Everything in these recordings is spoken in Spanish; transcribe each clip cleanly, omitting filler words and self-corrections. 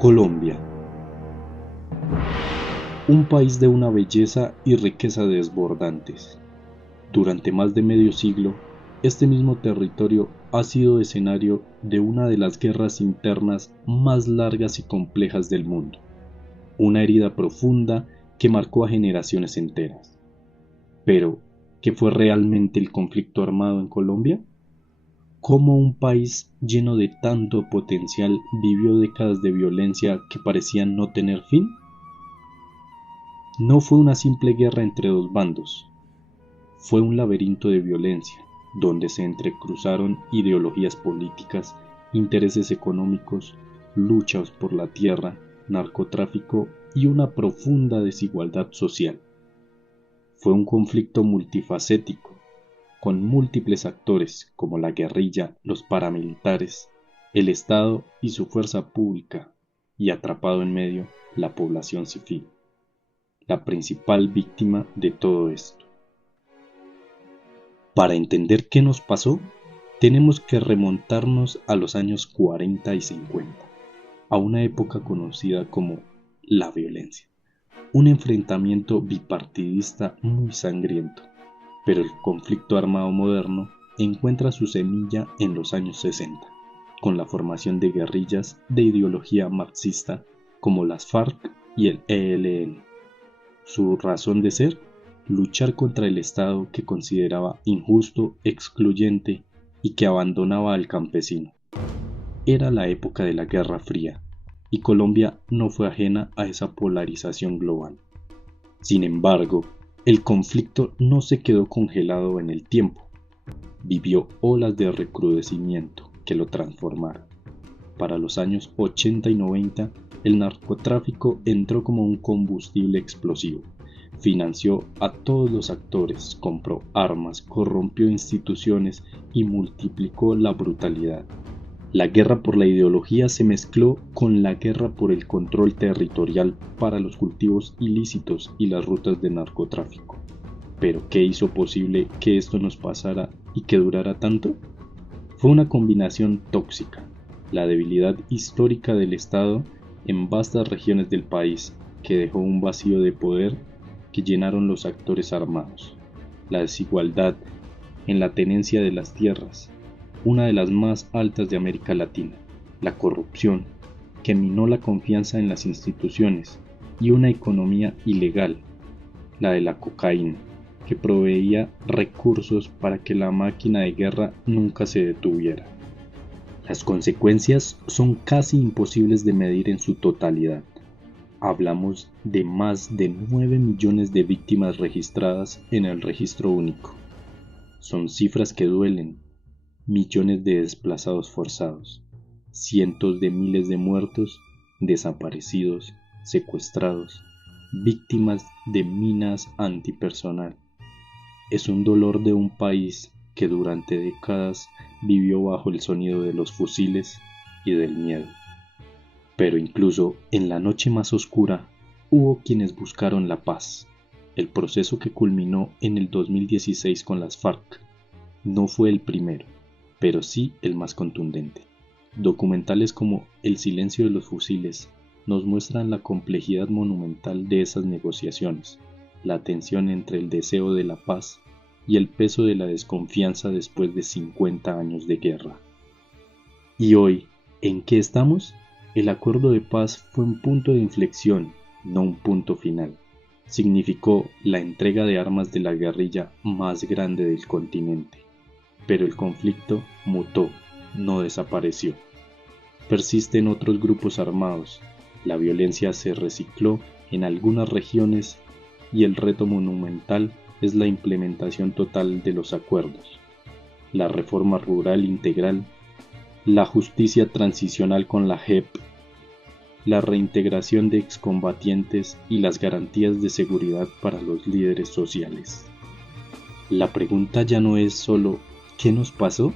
Colombia, un país de una belleza y riqueza desbordantes. Durante más de medio siglo, este mismo territorio ha sido escenario de una de las guerras internas más largas y complejas del mundo, una herida profunda que marcó a generaciones enteras. Pero, ¿qué fue realmente el conflicto armado en Colombia? ¿Cómo un país lleno de tanto potencial vivió décadas de violencia que parecían no tener fin? No fue una simple guerra entre dos bandos, fue un laberinto de violencia, donde se entrecruzaron ideologías políticas, intereses económicos, luchas por la tierra, narcotráfico y una profunda desigualdad social. Fue un conflicto multifacético, con múltiples actores como la guerrilla, los paramilitares, el Estado y su fuerza pública, y atrapado en medio, la población civil, la principal víctima de todo esto. Para entender qué nos pasó, tenemos que remontarnos a los años 40 y 50, a una época conocida como la violencia, un enfrentamiento bipartidista muy sangriento, pero el conflicto armado moderno encuentra su semilla en los años 60, con la formación de guerrillas de ideología marxista como las FARC y el ELN. Su razón de ser: luchar contra el Estado que consideraba injusto, excluyente y que abandonaba al campesino. Era la época de la Guerra Fría, y Colombia no fue ajena a esa polarización global. Sin embargo, el conflicto no se quedó congelado en el tiempo, vivió olas de recrudecimiento que lo transformaron. Para los años 80 y 90, el narcotráfico entró como un combustible explosivo. Financió a todos los actores, compró armas, corrompió instituciones y multiplicó la brutalidad. La guerra por la ideología se mezcló con la guerra por el control territorial para los cultivos ilícitos y las rutas de narcotráfico. ¿Pero qué hizo posible que esto nos pasara y que durara tanto? Fue una combinación tóxica: la debilidad histórica del Estado en vastas regiones del país, que dejó un vacío de poder que llenaron los actores armados; la desigualdad en la tenencia de las tierras, una de las más altas de América Latina; la corrupción, que minó la confianza en las instituciones; y una economía ilegal, la de la cocaína, que proveía recursos para que la máquina de guerra nunca se detuviera. Las consecuencias son casi imposibles de medir en su totalidad. Hablamos de más de 9 millones de víctimas registradas en el registro único. Son cifras que duelen: millones de desplazados forzados, cientos de miles de muertos, desaparecidos, secuestrados, víctimas de minas antipersonal. Es un dolor de un país que durante décadas vivió bajo el sonido de los fusiles y del miedo. Pero incluso en la noche más oscura hubo quienes buscaron la paz. El proceso que culminó en el 2016 con las FARC no fue el primero, pero sí el más contundente. Documentales como El silencio de los fusiles nos muestran la complejidad monumental de esas negociaciones, la tensión entre el deseo de la paz y el peso de la desconfianza después de 50 años de guerra. ¿Y hoy, en qué estamos? El acuerdo de paz fue un punto de inflexión, no un punto final. Significó la entrega de armas de la guerrilla más grande del continente. Pero el conflicto mutó, no desapareció. Persisten otros grupos armados, la violencia se recicló en algunas regiones y el reto monumental es la implementación total de los acuerdos, la reforma rural integral, la justicia transicional con la JEP, la reintegración de excombatientes y las garantías de seguridad para los líderes sociales. La pregunta ya no es solo ¿qué nos pasó?,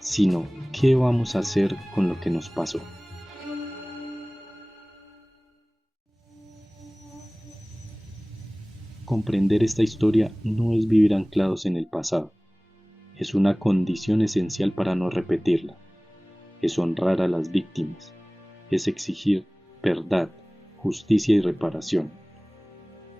sino ¿qué vamos a hacer con lo que nos pasó? Comprender esta historia no es vivir anclados en el pasado, es una condición esencial para no repetirla. es honrar a las víctimas, es exigir verdad, justicia y reparación.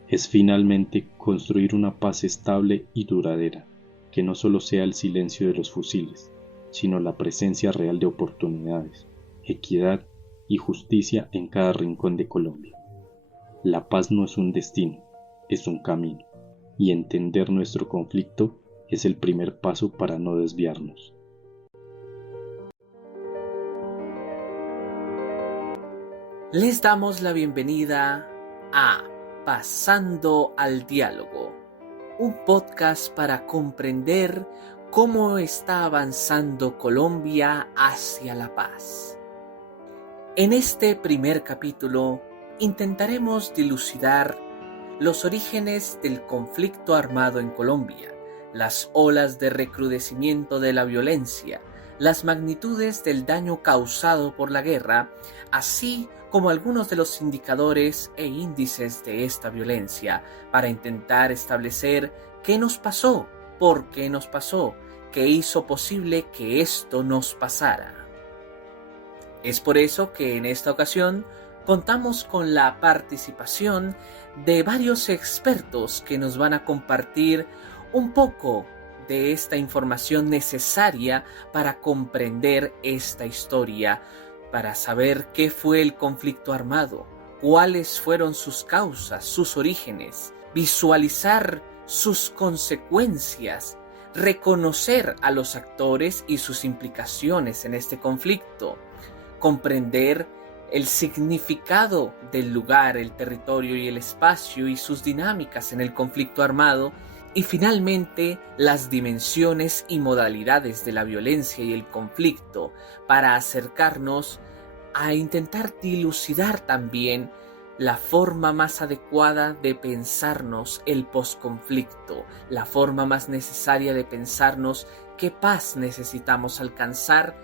Es finalmente construir una paz estable y duradera, que no solo sea el silencio de los fusiles, sino la presencia real de oportunidades, equidad y justicia en cada rincón de Colombia. La paz no es un destino, es un camino, y entender nuestro conflicto es el primer paso para no desviarnos. Les damos la bienvenida a Pasando al Diálogo, un podcast para comprender cómo está avanzando Colombia hacia la paz. En este primer capítulo intentaremos dilucidar los orígenes del conflicto armado en Colombia, las olas de recrudecimiento de la violencia, las magnitudes del daño causado por la guerra, así como algunos de los indicadores e índices de esta violencia, para intentar establecer qué nos pasó, por qué nos pasó, qué hizo posible que esto nos pasara. Es por eso que en esta ocasión contamos con la participación de varios expertos que nos van a compartir un poco de esta información necesaria para comprender esta historia, para saber qué fue el conflicto armado, cuáles fueron sus causas, sus orígenes, visualizar sus consecuencias, reconocer a los actores y sus implicaciones en este conflicto, comprender el significado del lugar, el territorio y el espacio y sus dinámicas en el conflicto armado, y finalmente las dimensiones y modalidades de la violencia y el conflicto, para acercarnos a intentar dilucidar también la forma más adecuada de pensarnos el posconflicto, la forma más necesaria de pensarnos qué paz necesitamos alcanzar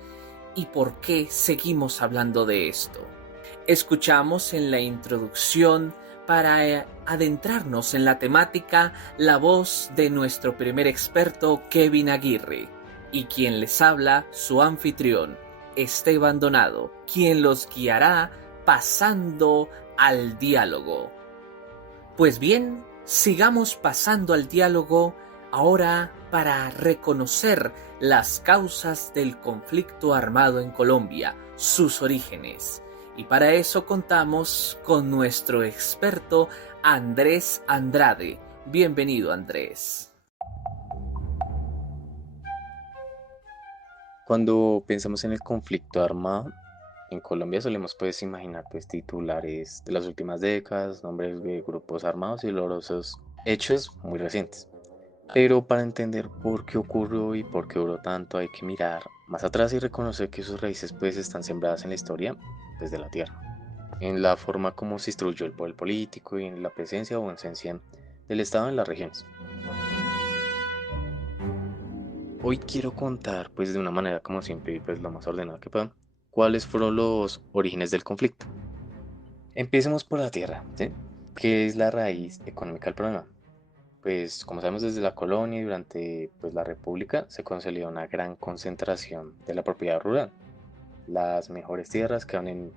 y por qué seguimos hablando de esto. Escuchamos en la introducción, para adentrarnos en la temática, la voz de nuestro primer experto, Kevin Aguirre, y quien les habla, su anfitrión, Esteban Donado, quien los guiará pasando al diálogo. Pues bien, sigamos pasando al diálogo ahora para reconocer las causas del conflicto armado en Colombia, sus orígenes. Y para eso contamos con nuestro experto Andrés Andrade. Bienvenido, Andrés. Cuando pensamos en el conflicto armado, en Colombia solemos imaginar titulares de las últimas décadas, nombres de grupos armados y dolorosos hechos muy recientes. Pero para entender por qué ocurrió y por qué duró tanto hay que mirar más atrás y reconocer que sus raíces están sembradas en la historia de la tierra, en la forma como se instruyó el poder político y en la presencia o ausencia del Estado en las regiones. Hoy quiero contar, de una manera como siempre y lo más ordenada que pueda, cuáles fueron los orígenes del conflicto. Empecemos por la tierra, ¿sí? ¿Qué es la raíz económica del problema? Pues como sabemos, desde la colonia y durante la república se consolidó una gran concentración de la propiedad rural. Las mejores tierras quedan en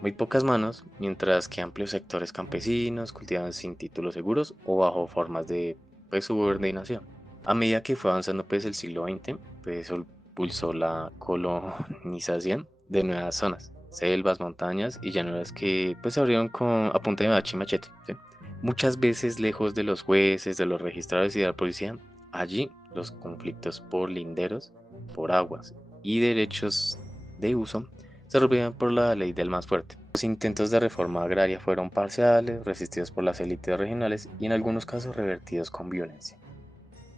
muy pocas manos, mientras que amplios sectores campesinos cultivaban sin títulos seguros o bajo formas de subordinación. A medida que fue avanzando el siglo XX, eso impulsó la colonización de nuevas zonas, selvas, montañas y llanuras que se abrieron a punta de hacha y machete, ¿sí? Muchas veces lejos de los jueces, de los registradores y de la policía. Allí los conflictos por linderos, por aguas y derechos de uso se resolvían por la ley del más fuerte. Los intentos de reforma agraria fueron parciales, resistidos por las élites regionales y en algunos casos revertidos con violencia.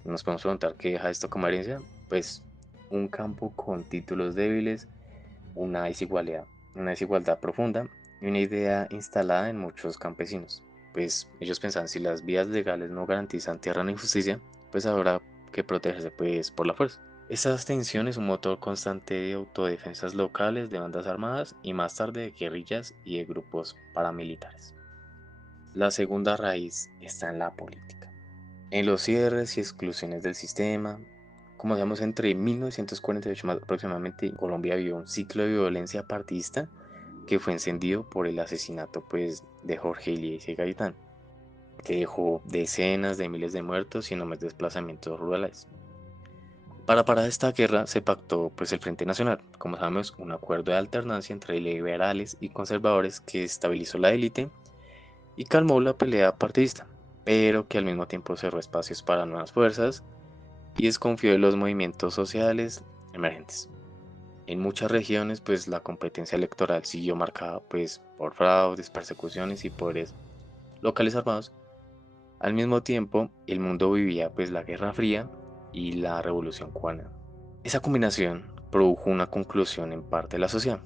Nos podemos preguntar qué deja esto como herencia. Pues un campo con títulos débiles, una desigualdad profunda y una idea instalada en muchos campesinos. Pues ellos pensaban, si las vías legales no garantizan tierra ni justicia, habrá que protegerse por la fuerza. Estas tensiones, un motor constante de autodefensas locales, de bandas armadas y más tarde de guerrillas y de grupos paramilitares. La segunda raíz está en la política, en los cierres y exclusiones del sistema, como digamos, entre 1948 aproximadamente, Colombia vivió un ciclo de violencia partidista que fue encendido por el asesinato pues, de Jorge Eliezer Gaitán, que dejó decenas de miles de muertos y enormes desplazamientos rurales. Para parar esta guerra se pactó pues, el Frente Nacional, como sabemos, un acuerdo de alternancia entre liberales y conservadores que estabilizó la élite y calmó la pelea partidista, pero que al mismo tiempo cerró espacios para nuevas fuerzas y desconfió de los movimientos sociales emergentes. En muchas regiones, pues la competencia electoral siguió marcada pues, por fraudes, persecuciones y poderes locales armados. Al mismo tiempo, el mundo vivía pues la Guerra Fría y la Revolución cubana. Esa combinación produjo una conclusión en parte de la sociedad.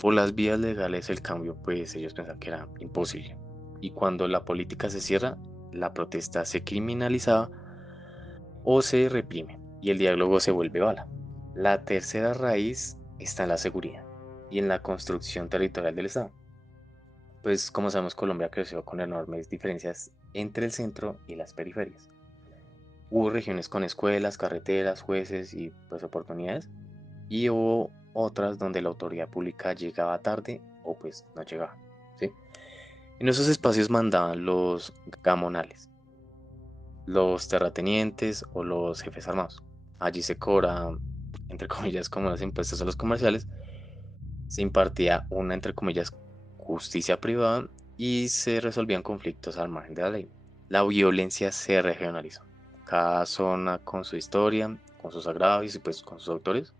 Por las vías legales el cambio pues ellos pensaban que era imposible. Y cuando la política se cierra, la protesta se criminaliza o se reprime y el diálogo se vuelve bala. La tercera raíz está en la seguridad y en la construcción territorial del Estado. Pues como sabemos, Colombia creció con enormes diferencias entre el centro y las periferias. Hubo regiones con escuelas, carreteras, jueces y pues oportunidades, y hubo otras donde la autoridad pública llegaba tarde o pues no llegaba, ¿sí? En esos espacios mandaban los gamonales, los terratenientes o los jefes armados. Allí se cobra, entre comillas, como los impuestos a los comerciales, se impartía una, entre comillas, justicia privada y se resolvían conflictos al margen de la ley. La violencia se regionalizó. Cada zona con su historia, con sus agravios y pues con sus autores.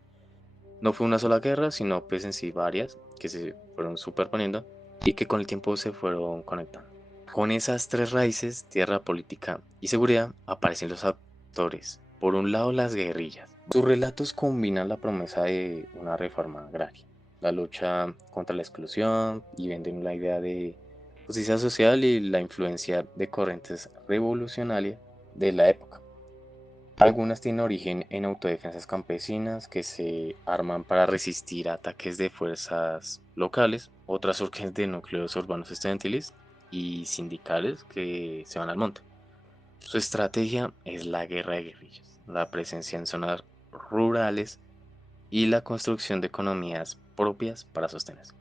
No fue una sola guerra, sino pues en sí varias que se fueron superponiendo y que con el tiempo se fueron conectando. Con esas tres raíces, tierra, política y seguridad, aparecen los actores. Por un lado, las guerrillas. Sus relatos combinan la promesa de una reforma agraria, la lucha contra la exclusión y venden la idea de justicia social y la influencia de corrientes revolucionarias de la época. Algunas tienen origen en autodefensas campesinas que se arman para resistir ataques de fuerzas locales, otras surgen de núcleos urbanos estudiantiles y sindicales que se van al monte. Su estrategia es la guerra de guerrillas, la presencia en zonas rurales y la construcción de economías propias para sostenerse.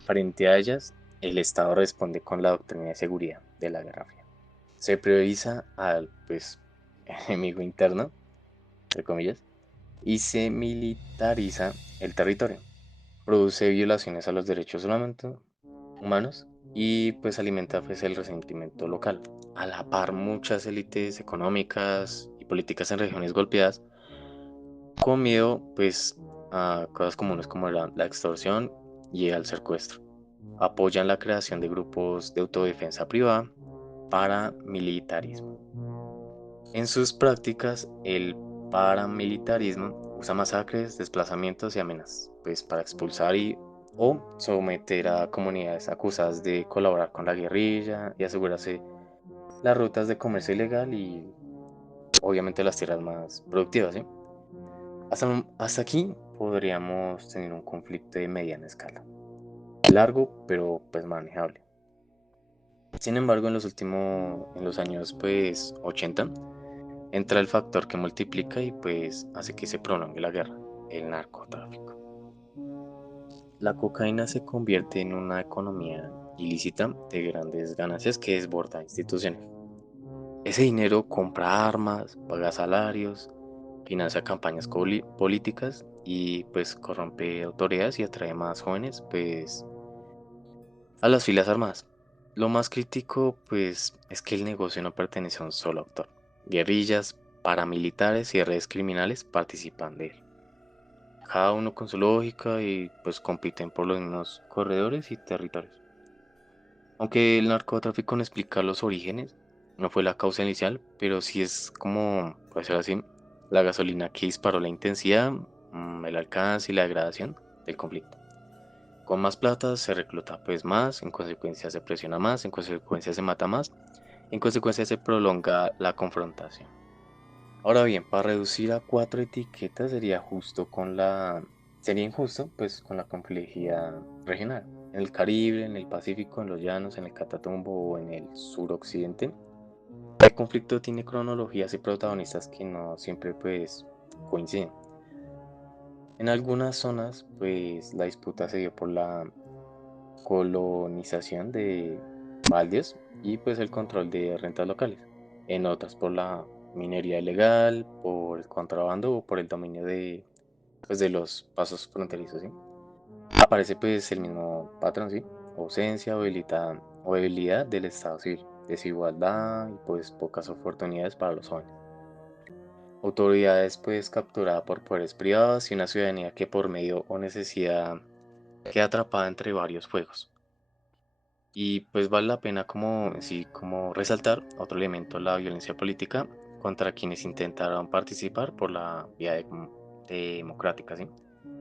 Frente a ellas, el Estado responde con la doctrina de seguridad de la Guerra Fría. Se prioriza al pues, enemigo interno, entre comillas, y se militariza el territorio. Produce violaciones a los derechos humanos y pues alimenta pues, el resentimiento local. A la par, muchas élites económicas y políticas en regiones golpeadas con miedo pues a cosas comunes como la extorsión y el secuestro. Apoyan la creación de grupos de autodefensa privada, paramilitarismo. En sus prácticas, el paramilitarismo usa masacres, desplazamientos y amenazas, pues para expulsar o someter a comunidades acusadas de colaborar con la guerrilla y asegurarse las rutas de comercio ilegal y obviamente las tierras más productivas, ¿sí? Hasta aquí podríamos tener un conflicto de mediana escala, largo pero pues manejable. Sin embargo, en los años pues 80, entra el factor que multiplica y pues hace que se prolongue la guerra, el narcotráfico. La cocaína se convierte en una economía ilícita de grandes ganancias que desborda instituciones. Ese dinero compra armas, paga salarios, financia campañas políticas y pues corrompe autoridades y atrae más jóvenes pues a las filas armadas. Lo más crítico pues es que el negocio no pertenece a un solo actor. Guerrillas, paramilitares y redes criminales participan de él. Cada uno con su lógica y pues compiten por los mismos corredores y territorios. Aunque el narcotráfico no explica los orígenes, no fue la causa inicial, pero sí es como, puede ser así, la gasolina que disparó la intensidad, el alcance y la degradación del conflicto. Con más plata se recluta pues más, en consecuencia se presiona más, en consecuencia se mata más, en consecuencia se prolonga la confrontación. Ahora bien, para reducir a 4 etiquetas sería injusto pues con la complejidad regional. En el Caribe, en el Pacífico, en los llanos, en el Catatumbo o en el suroccidente, el conflicto tiene cronologías y protagonistas que no siempre pues coinciden. En algunas zonas, pues la disputa se dio por la colonización de baldios y pues el control de rentas locales. En otras por la minería ilegal, por el contrabando o por el dominio de los pasos fronterizos, ¿sí? Aparece pues el mismo patrón, ¿sí? Ausencia o debilidad del Estado civil, desigualdad y pues pocas oportunidades para los jóvenes. Autoridades pues capturadas por poderes privados y una ciudadanía que por medio o necesidad queda atrapada entre varios fuegos. Y pues vale la pena como resaltar otro elemento, la violencia política contra quienes intentaron participar por la vía democrática, ¿sí?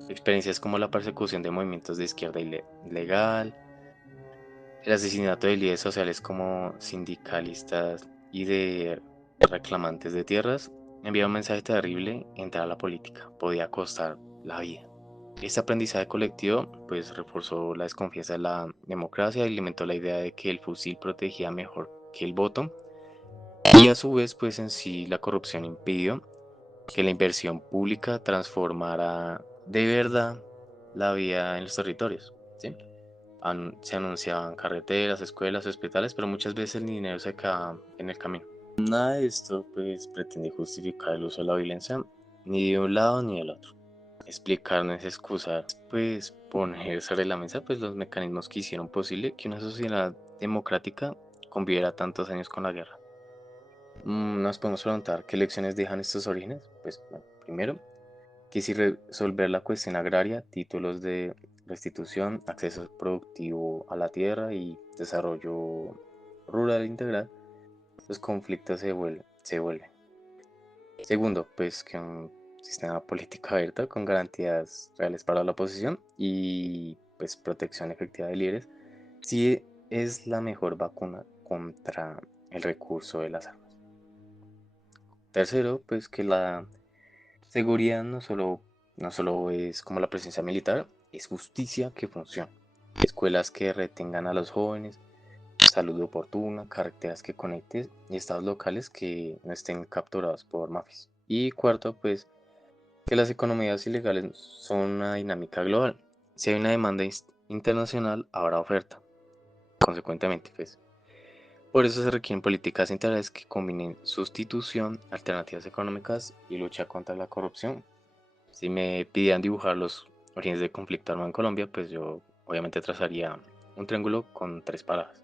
Experiencias como la persecución de movimientos de izquierda ilegal, el asesinato de líderes sociales como sindicalistas y de reclamantes de tierras, envía un mensaje terrible: entrar a la política podía costar la vida. Este aprendizaje colectivo pues reforzó la desconfianza de la democracia y alimentó la idea de que el fusil protegía mejor que el voto, y a su vez pues en sí la corrupción impidió que la inversión pública transformara de verdad la vida en los territorios, ¿sí? Se anunciaban carreteras, escuelas, hospitales, pero muchas veces el dinero se quedaba en el camino. Nada de esto pues pretende justificar el uso de la violencia ni de un lado ni del otro. Explicar no es excusar, pues poner sobre la mesa pues los mecanismos que hicieron posible que una sociedad democrática conviviera tantos años con la guerra. Nos podemos preguntar qué lecciones dejan estos orígenes. Pues bueno, primero, que si resolver la cuestión agraria, títulos de restitución, acceso productivo a la tierra y desarrollo rural integral, los conflictos se vuelven. Segundo, pues que un sistema político abierto con garantías reales para la oposición y pues protección efectiva de líderes, sí es la mejor vacuna contra el recurso de las armas. Tercero, pues que la seguridad no solo es como la presencia militar, es justicia que funciona. Escuelas que retengan a los jóvenes, salud oportuna, carreteras que conecten y estados locales que no estén capturados por mafias. Y cuarto, pues que las economías ilegales son una dinámica global. Si hay una demanda internacional, habrá oferta. Consecuentemente, pues por eso se requieren políticas integrales que combinen sustitución, alternativas económicas y lucha contra la corrupción. Si me pidieran dibujar los orígenes del conflicto armado en Colombia, pues yo obviamente trazaría un triángulo con tres paradas.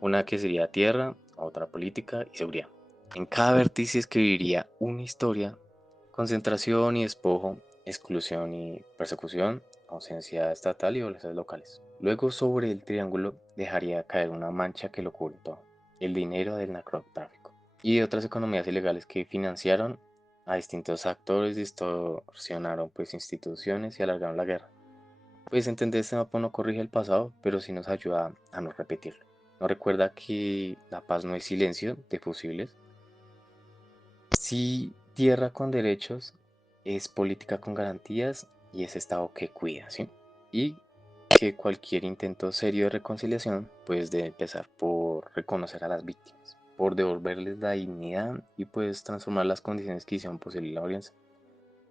Una que sería tierra, otra política y seguridad. En cada vértice escribiría una historia: concentración y despojo, exclusión y persecución, ausencia estatal y violencias locales. Luego sobre el triángulo dejaría caer una mancha que lo cubre todo: el dinero del narcotráfico y otras economías ilegales que financiaron a distintos actores, distorsionaron pues instituciones y alargaron la guerra. Pues entender este mapa no corrige el pasado, pero sí nos ayuda a no repetirlo. Nos recuerda que la paz no es silencio de fusibles. Sí, tierra con derechos es política con garantías y es Estado que cuida, ¿sí? Y que cualquier intento serio de reconciliación pues debe empezar por reconocer a las víctimas, por devolverles la dignidad y pues transformar las condiciones que hicieron posible la violencia.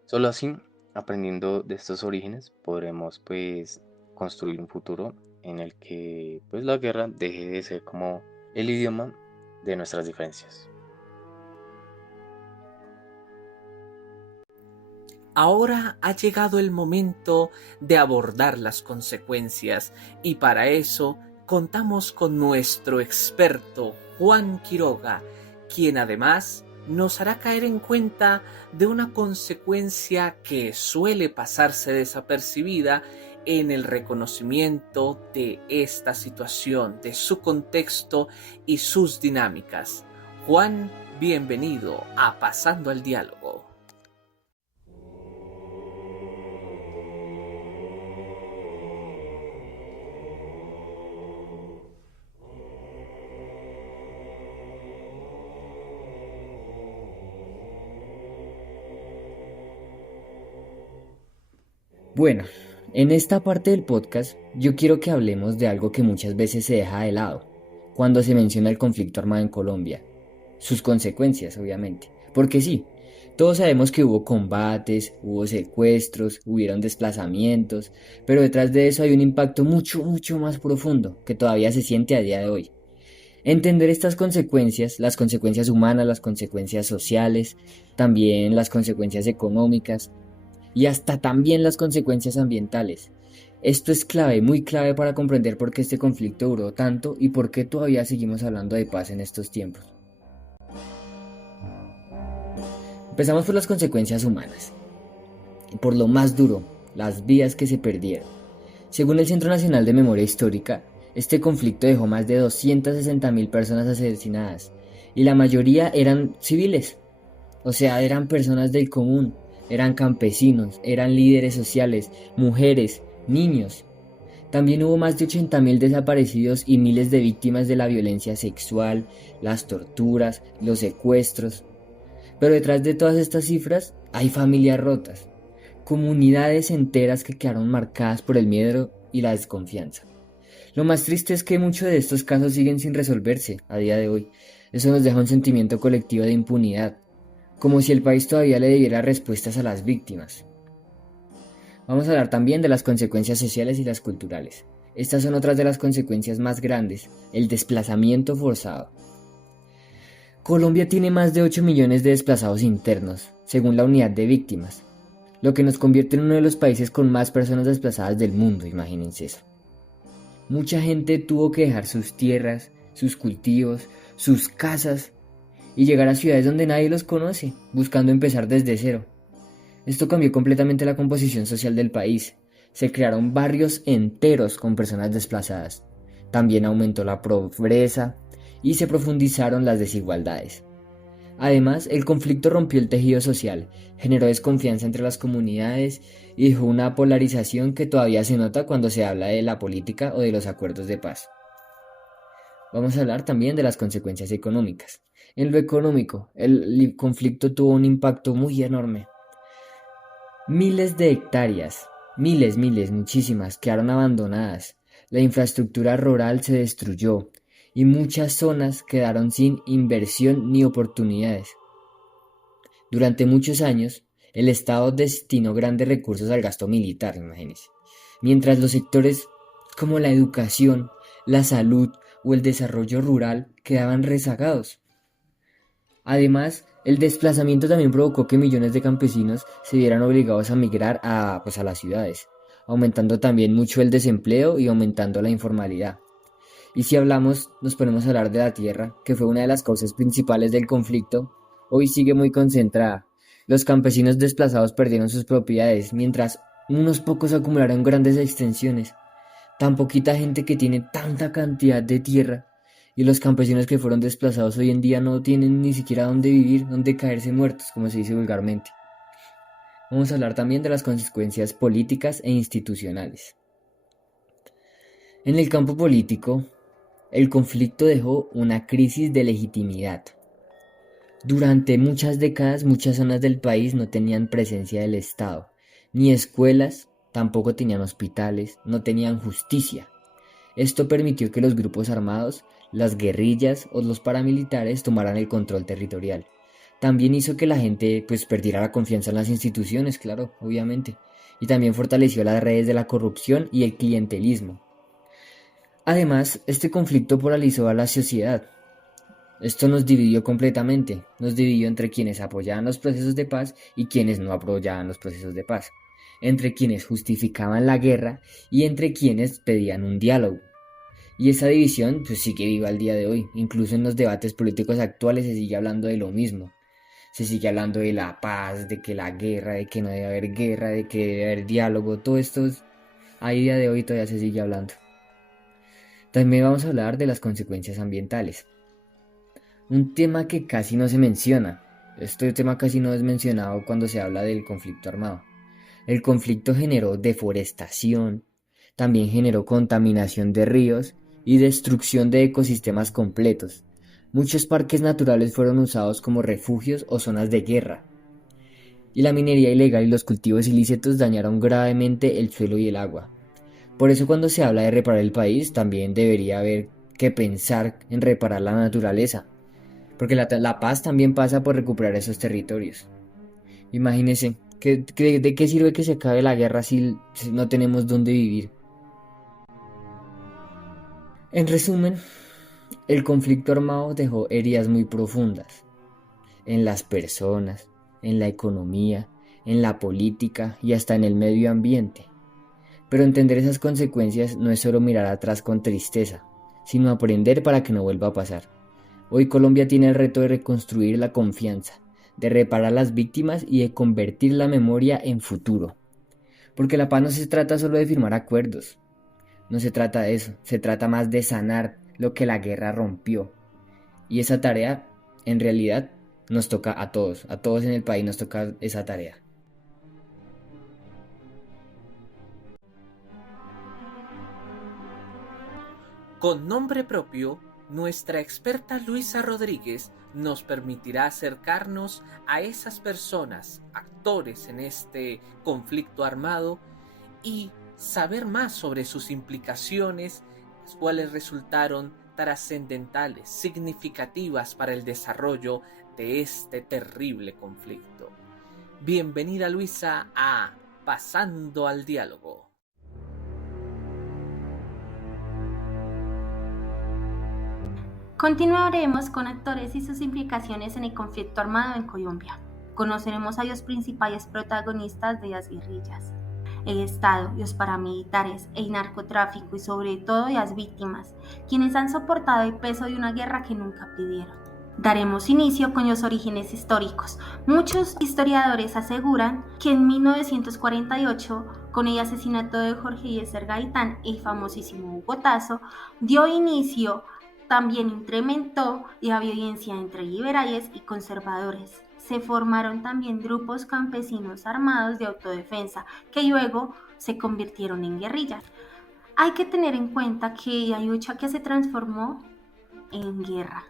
Solo así, aprendiendo de estos orígenes, podremos pues construir un futuro en el que pues la guerra deje de ser como el idioma de nuestras diferencias. Ahora ha llegado el momento de abordar las consecuencias y para eso contamos con nuestro experto Juan Quiroga, quien además nos hará caer en cuenta de una consecuencia que suele pasarse desapercibida en el reconocimiento de esta situación, de su contexto y sus dinámicas. Juan, bienvenido a Pasando al Diálogo. Bueno, en esta parte del podcast yo quiero que hablemos de algo que muchas veces se deja de lado cuando se menciona el conflicto armado en Colombia. Sus consecuencias, obviamente. Porque sí, Todos sabemos que hubo combates, hubo secuestros, hubieron desplazamientos, pero detrás de eso hay un impacto mucho, mucho más profundo que todavía se siente a día de hoy. Entender estas consecuencias, las consecuencias humanas, las consecuencias sociales, también las consecuencias económicas y hasta también las consecuencias ambientales. Esto es clave, muy clave para comprender por qué este conflicto duró tanto y por qué todavía seguimos hablando de paz en estos tiempos. Empezamos por las consecuencias humanas. Por lo más duro, las vidas que se perdieron. Según el Centro Nacional de Memoria Histórica, este conflicto dejó más de 260.000 personas asesinadas y la mayoría eran civiles, o sea, eran personas del común, eran campesinos, eran líderes sociales, mujeres, niños. También hubo más de 80.000 desaparecidos y miles de víctimas de la violencia sexual, las torturas, los secuestros. Pero detrás de todas estas cifras hay familias rotas, comunidades enteras que quedaron marcadas por el miedo y la desconfianza. Lo más triste es que muchos de estos casos siguen sin resolverse a día de hoy. Eso nos deja un sentimiento colectivo de impunidad, como si el país todavía le debiera respuestas a las víctimas. Vamos a hablar también de las consecuencias sociales y las culturales. Estas son otras de las consecuencias más grandes, el desplazamiento forzado. Colombia tiene más de 8 millones de desplazados internos, según la unidad de víctimas, lo que nos convierte en uno de los países con más personas desplazadas del mundo, imagínense eso. Mucha gente tuvo que dejar sus tierras, sus cultivos, sus casas y llegar a ciudades donde nadie los conoce, buscando empezar desde cero. Esto cambió completamente la composición social del país. Se crearon barrios enteros con personas desplazadas. También aumentó la pobreza y se profundizaron las desigualdades. Además, el conflicto rompió el tejido social, generó desconfianza entre las comunidades y dejó una polarización que todavía se nota cuando se habla de la política o de los acuerdos de paz. Vamos a hablar también de las consecuencias económicas. En lo económico, el conflicto tuvo un impacto muy enorme. Miles de hectáreas, muchísimas, quedaron abandonadas. La infraestructura rural se destruyó y muchas zonas quedaron sin inversión ni oportunidades. Durante muchos años, el Estado destinó grandes recursos al gasto militar, imagínense, mientras los sectores como la educación, la salud o el desarrollo rural quedaban rezagados. Además, el desplazamiento también provocó que millones de campesinos se vieran obligados a migrar a las ciudades, aumentando también mucho el desempleo y aumentando la informalidad. Y si nos ponemos a hablar de la tierra, que fue una de las causas principales del conflicto, hoy sigue muy concentrada. Los campesinos desplazados perdieron sus propiedades, mientras unos pocos acumularon grandes extensiones. Tan poquita gente que tiene tanta cantidad de tierra, y los campesinos que fueron desplazados hoy en día no tienen ni siquiera dónde vivir, dónde caerse muertos, como se dice vulgarmente. Vamos a hablar también de las consecuencias políticas e institucionales. En el campo político, el conflicto dejó una crisis de legitimidad. Durante muchas décadas, muchas zonas del país no tenían presencia del Estado, ni escuelas, tampoco tenían hospitales, no tenían justicia. Esto permitió que los grupos armados, las guerrillas o los paramilitares tomaran el control territorial. También hizo que la gente perdiera la confianza en las instituciones, claro, obviamente, y también fortaleció las redes de la corrupción y el clientelismo. Además, este conflicto polarizó a la sociedad. Esto nos dividió completamente, nos dividió entre quienes apoyaban los procesos de paz y quienes no apoyaban los procesos de paz, entre quienes justificaban la guerra y entre quienes pedían un diálogo. Y esa división sigue viva al día de hoy, incluso en los debates políticos actuales se sigue hablando de lo mismo. Se sigue hablando de la paz, de que la guerra, de que no debe haber guerra, de que debe haber diálogo, todo esto a día de hoy todavía se sigue hablando. También vamos a hablar de las consecuencias ambientales. Un tema que casi no se menciona. Este tema casi no es mencionado cuando se habla del conflicto armado. El conflicto generó deforestación, también generó contaminación de ríos y destrucción de ecosistemas completos. Muchos parques naturales fueron usados como refugios o zonas de guerra. Y la minería ilegal y los cultivos ilícitos dañaron gravemente el suelo y el agua. Por eso cuando se habla de reparar el país, también debería haber que pensar en reparar la naturaleza, porque la paz también pasa por recuperar esos territorios. Imagínese, ¿de qué sirve que se acabe la guerra si no tenemos dónde vivir? En resumen, el conflicto armado dejó heridas muy profundas en las personas, en la economía, en la política y hasta en el medio ambiente. Pero entender esas consecuencias no es solo mirar atrás con tristeza, sino aprender para que no vuelva a pasar. Hoy Colombia tiene el reto de reconstruir la confianza, de reparar las víctimas y de convertir la memoria en futuro. Porque la paz no se trata solo de firmar acuerdos, no se trata de eso, se trata más de sanar lo que la guerra rompió. Y esa tarea, en realidad, nos toca a todos en el país nos toca esa tarea. Con nombre propio, nuestra experta Luisa Rodríguez nos permitirá acercarnos a esas personas, actores en este conflicto armado, y saber más sobre sus implicaciones, las cuales resultaron trascendentales, significativas para el desarrollo de este terrible conflicto. Bienvenida, Luisa, a Pasando al Diálogo. Continuaremos con actores y sus implicaciones en el conflicto armado en Colombia. Conoceremos a los principales protagonistas de las guerrillas, el Estado, los paramilitares, el narcotráfico y sobre todo las víctimas, quienes han soportado el peso de una guerra que nunca pidieron. Daremos inicio con los orígenes históricos. Muchos historiadores aseguran que en 1948, con el asesinato de Jorge Eliezer Gaitán, el famosísimo Bogotazo, dio inicio, también incrementó la violencia entre liberales y conservadores. Se formaron también grupos campesinos armados de autodefensa, que luego se convirtieron en guerrillas. Hay que tener en cuenta que la lucha que se transformó en guerra.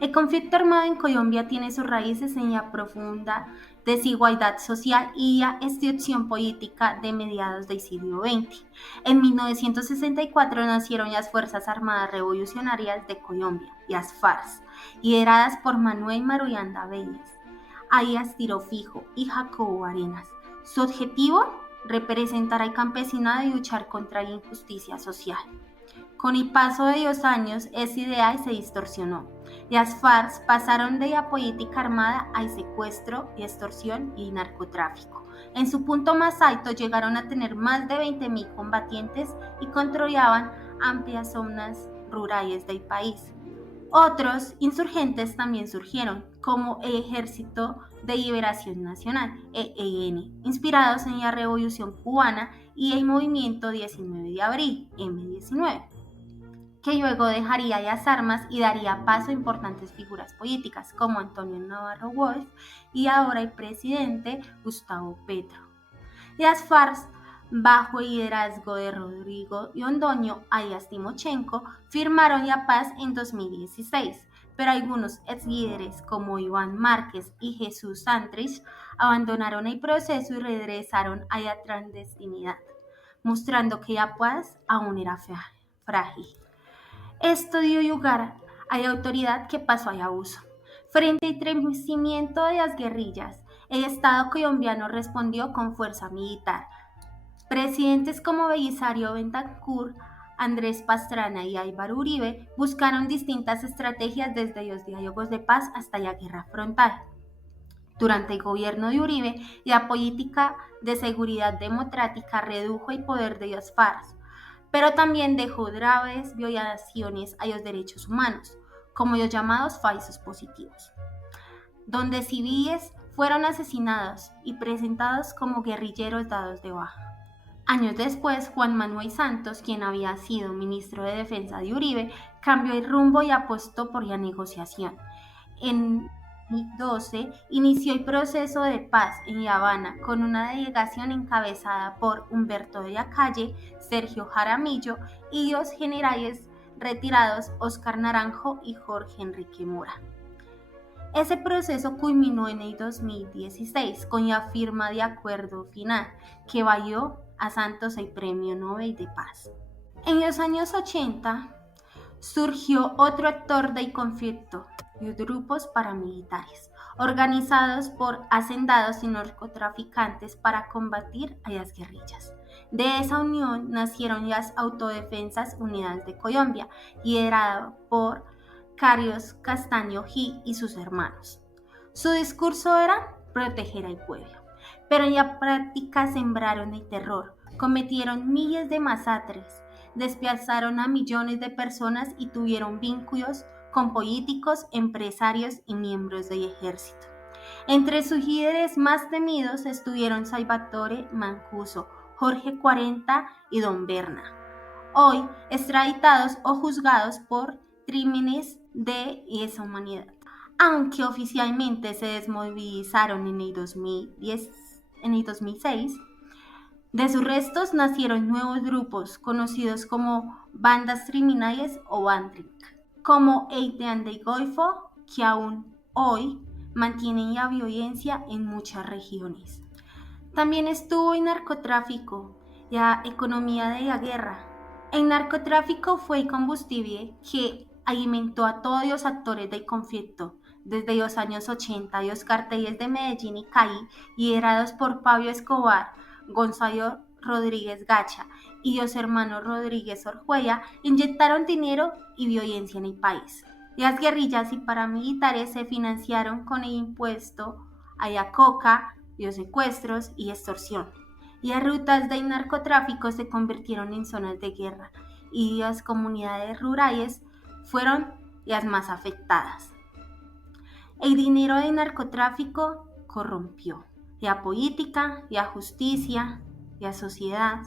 El conflicto armado en Colombia tiene sus raíces en la profunda desigualdad social y la extracción política de mediados del siglo XX. En 1964 nacieron las Fuerzas Armadas Revolucionarias de Colombia, las FARC, lideradas por Manuel Marulanda Vélez, alias Tiro Fijo y Jacobo Arenas. Su objetivo, representar al campesinado y luchar contra la injusticia social. Con el paso de los años, ese ideal se distorsionó. Las FARC pasaron de la política armada al secuestro, extorsión y narcotráfico. En su punto más alto llegaron a tener más de 20.000 combatientes y controlaban amplias zonas rurales del país. Otros insurgentes también surgieron, como el Ejército de Liberación Nacional, ELN, inspirados en la Revolución Cubana y el Movimiento 19 de Abril, M19. Que luego dejaría las armas y daría paso a importantes figuras políticas como Antonio Navarro Wolf y ahora el presidente Gustavo Petro. Las FARC, bajo el liderazgo de Rodrigo Londoño alias Timochenko, firmaron la paz en 2016, pero algunos exlíderes como Iván Márquez y Jesús Santrich abandonaron el proceso y regresaron a la clandestinidad, mostrando que la paz aún era frágil. Esto dio lugar a la autoridad que pasó al abuso. Frente al estremecimiento de las guerrillas, el Estado colombiano respondió con fuerza militar. Presidentes como Belisario Betancur, Andrés Pastrana y Álvaro Uribe buscaron distintas estrategias desde los diálogos de paz hasta la guerra frontal. Durante el gobierno de Uribe, la política de seguridad democrática redujo el poder de las FARC, pero también dejó graves violaciones a los derechos humanos, como los llamados falsos positivos, donde civiles fueron asesinados y presentados como guerrilleros dados de baja. Años después, Juan Manuel Santos, quien había sido ministro de Defensa de Uribe, cambió el rumbo y apostó por la negociación. En 2012 inició el proceso de paz en La Habana con una delegación encabezada por Humberto de la Calle, Sergio Jaramillo y los generales retirados Óscar Naranjo y Jorge Enrique Mora. Ese proceso culminó en el 2016 con la firma de acuerdo final que valió a Santos el Premio Nobel de Paz. En los años 80 surgió otro actor del conflicto, los grupos paramilitares, organizados por hacendados y narcotraficantes para combatir a las guerrillas. De esa unión nacieron las Autodefensas Unidas de Colombia, liderada por Carlos Castaño Gil y sus hermanos. Su discurso era proteger al pueblo, pero en la práctica sembraron el terror, cometieron miles de masacres, despiazaron a millones de personas y tuvieron vínculos con políticos, empresarios y miembros del ejército. Entre sus líderes más temidos estuvieron Salvatore Mancuso, Jorge 40 y Don Berna, hoy extraditados o juzgados por crímenes de lesa humanidad. Aunque oficialmente se desmovilizaron en el 2006, de sus restos nacieron nuevos grupos conocidos como bandas criminales o bandring, como el Clan del Golfo, que aún hoy mantienen la violencia en muchas regiones. También estuvo el narcotráfico, la economía de la guerra. El narcotráfico fue el combustible que alimentó a todos los actores del conflicto. Desde los años 80, los carteles de Medellín y Cali, liderados por Pablo Escobar, Gonzalo Rodríguez Gacha y los hermanos Rodríguez Orjuela, inyectaron dinero y violencia en el país. Las guerrillas y paramilitares se financiaron con el impuesto a la coca, los secuestros y extorsión. Las rutas del narcotráfico se convirtieron en zonas de guerra y las comunidades rurales fueron las más afectadas. El dinero del narcotráfico corrompió la política, la justicia, la sociedad,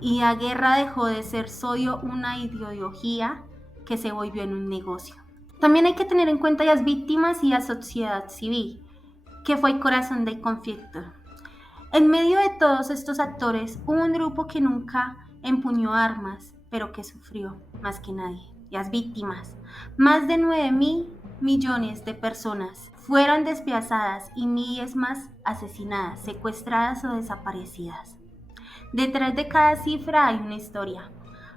y la guerra dejó de ser solo una ideología que se volvió en un negocio. También hay que tener en cuenta las víctimas y la sociedad civil, que fue el corazón del conflicto. En medio de todos estos actores hubo un grupo que nunca empuñó armas, pero que sufrió más que nadie: las víctimas. Más de 9.000 millones de personas fueron despiazadas y miles más asesinadas, secuestradas o desaparecidas. Detrás de cada cifra hay una historia: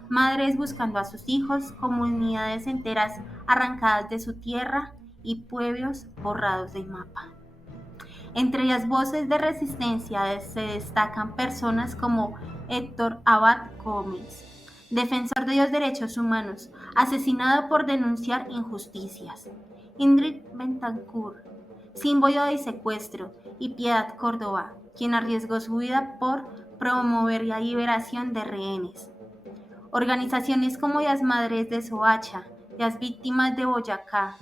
madres buscando a sus hijos, comunidades enteras arrancadas de su tierra y pueblos borrados del mapa. Entre las voces de resistencia se destacan personas como Héctor Abad Gómez, defensor de los derechos humanos, asesinado por denunciar injusticias; Ingrid Betancourt, símbolo del secuestro; y Piedad Córdoba, quien arriesgó su vida por promover la liberación de rehenes. Organizaciones como las Madres de Soacha, las Víctimas de Boyacá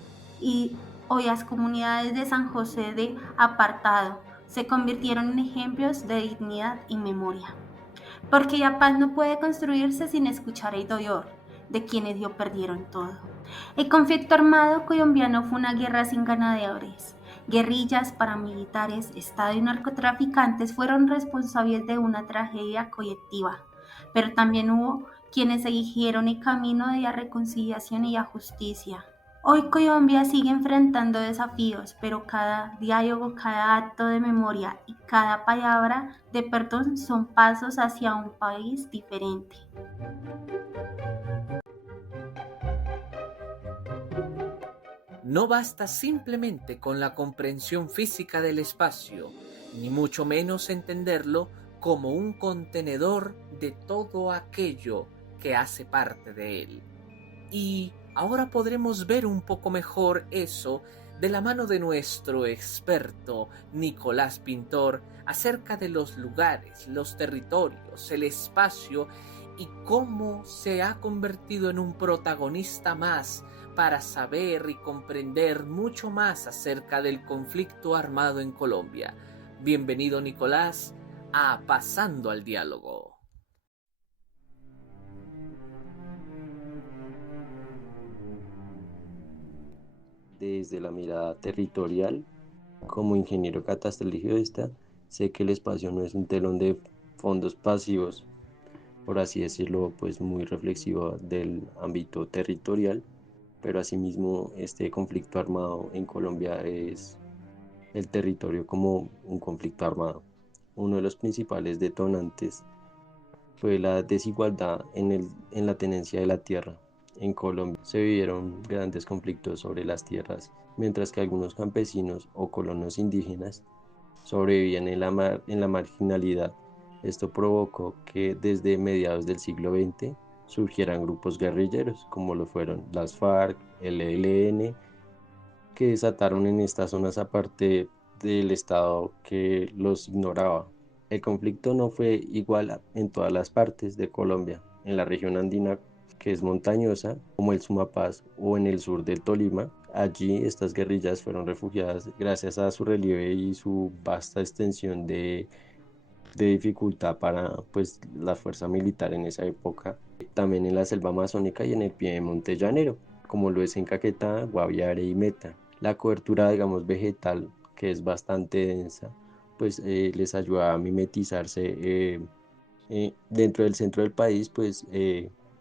o las comunidades de San José de Apartado se convirtieron en ejemplos de dignidad y memoria. Porque la paz no puede construirse sin escuchar el dolor de quienes lo perdieron todo. El conflicto armado colombiano fue una guerra sin ganadores. Guerrillas, paramilitares, Estado y narcotraficantes fueron responsables de una tragedia colectiva, pero también hubo quienes eligieron el camino de la reconciliación y la justicia. Hoy Colombia sigue enfrentando desafíos, pero cada diálogo, cada acto de memoria y cada palabra de perdón son pasos hacia un país diferente. No basta simplemente con la comprensión física del espacio, ni mucho menos entenderlo como un contenedor de todo aquello que hace parte de él. Y ahora podremos ver un poco mejor eso de la mano de nuestro experto Nicolás Pintor acerca de los lugares, los territorios, el espacio y cómo se ha convertido en un protagonista más para saber y comprender mucho más acerca del conflicto armado en Colombia. Bienvenido, Nicolás, a Pasando al Diálogo. Desde la mirada territorial, como ingeniero catastrofista, sé que el espacio no es un telón de fondos pasivos, por así decirlo, pues muy reflexivo del ámbito territorial, pero asimismo este conflicto armado en Colombia es el territorio como un conflicto armado. Uno de los principales detonantes fue la desigualdad en la tenencia de la tierra. en Colombia se vivieron grandes conflictos sobre las tierras, mientras que algunos campesinos o colonos indígenas sobrevivían en la marginalidad. Esto provocó que desde mediados del siglo XX surgieran grupos guerrilleros, como lo fueron las FARC, el ELN, que desataron en estas zonas aparte del Estado que los ignoraba. El conflicto no fue igual en todas las partes de Colombia. En la región andina, que es montañosa, como el Sumapaz o en el sur del Tolima, allí estas guerrillas fueron refugiadas gracias a su relieve y su vasta extensión de dificultad para pues, la fuerza militar en esa época. También en la selva amazónica y en el piedemonte llanero, como lo es en Caquetá, Guaviare y Meta. La cobertura, digamos, vegetal, que es bastante densa, pues les ayuda a mimetizarse dentro del centro del país, pues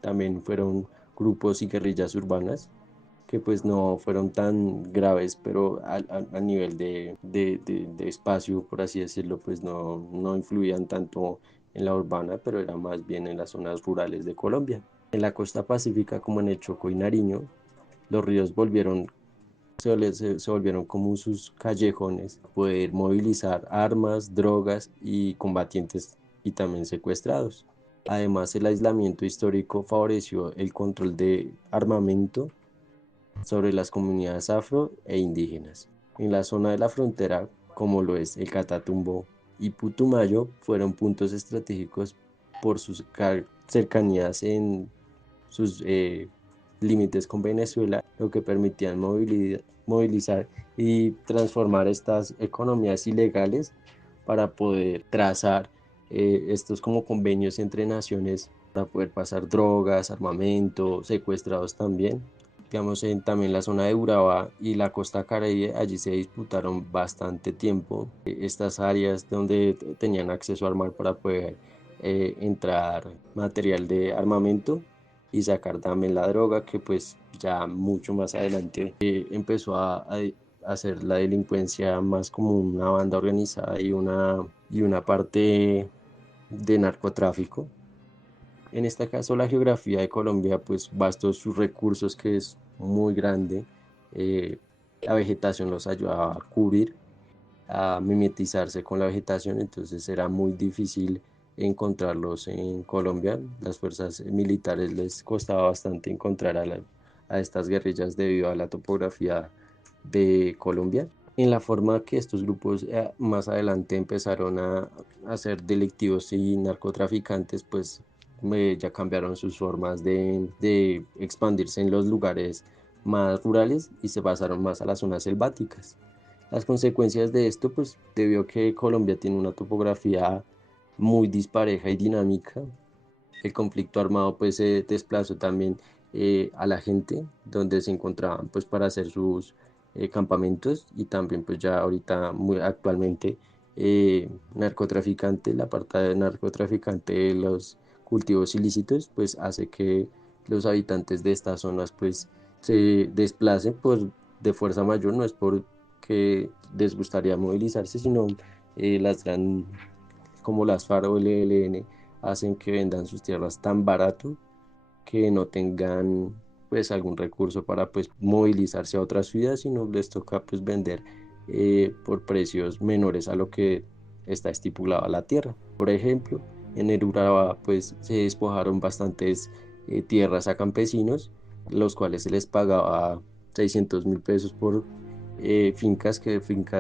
también fueron grupos y guerrillas urbanas que pues no fueron tan graves, pero a nivel de espacio, por así decirlo, pues no influían tanto en la urbana, pero era más bien en las zonas rurales de Colombia. En la costa pacífica, como en el Chocó y Nariño, los ríos se volvieron como sus callejones, poder movilizar armas, drogas y combatientes y también secuestrados. Además, el aislamiento histórico favoreció el control de armamento sobre las comunidades afro e indígenas. En la zona de la frontera, como lo es el Catatumbo y Putumayo, fueron puntos estratégicos por sus cercanías en sus límites con Venezuela, lo que permitían movilizar y transformar estas economías ilegales para poder trazar estos como convenios entre naciones para poder pasar drogas, armamento, secuestrados también. Digamos, también la zona de Urabá y la costa Caribe, allí se disputaron bastante tiempo estas áreas donde tenían acceso al mar para poder entrar material de armamento y sacar también la droga, que pues ya mucho más adelante empezó a hacer la delincuencia más como una banda organizada y una parte de narcotráfico. En este caso, la geografía de Colombia, pues vastos sus recursos, que es muy grande, eh, la vegetación los ayudaba a cubrir, a mimetizarse con la vegetación, entonces era muy difícil encontrarlos en Colombia. Las fuerzas militares les costaba bastante encontrar a estas guerrillas debido a la topografía de Colombia. En la forma que estos grupos más adelante empezaron a ser delictivos y narcotraficantes, pues ya cambiaron sus formas de expandirse en los lugares más rurales y se pasaron más a las zonas selváticas. Las consecuencias de esto, pues debido a que Colombia tiene una topografía muy dispareja y dinámica, el conflicto armado pues se desplazó también a la gente donde se encontraban pues para hacer sus campamentos y también pues ya ahorita muy actualmente narcotraficante, la parte de narcotraficante de los cultivos ilícitos pues hace que los habitantes de estas zonas pues se desplacen de fuerza mayor, no es porque les gustaría movilizarse, sino como las FARC o el ELN hacen que vendan sus tierras tan barato que no tengan pues algún recurso para pues movilizarse a otras ciudades, sino les toca pues vender por precios menores a lo que está estipulado la tierra. Por ejemplo, en el Urabá pues se despojaron bastantes tierras a campesinos, los cuales se les pagaba 600.000 pesos por fincas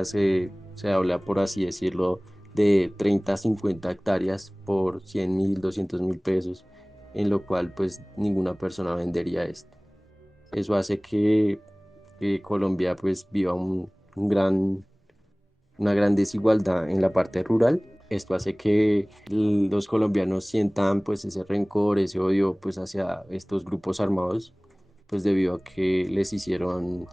se habla por así decirlo de 30 a 50 hectáreas por 100.000, 200.000 pesos, en lo cual pues ninguna persona vendería esto. Eso hace que Colombia pues viva una gran desigualdad en la parte rural. Esto hace que los colombianos sientan pues ese rencor, ese odio pues hacia estos grupos armados, pues debido a que les hicieron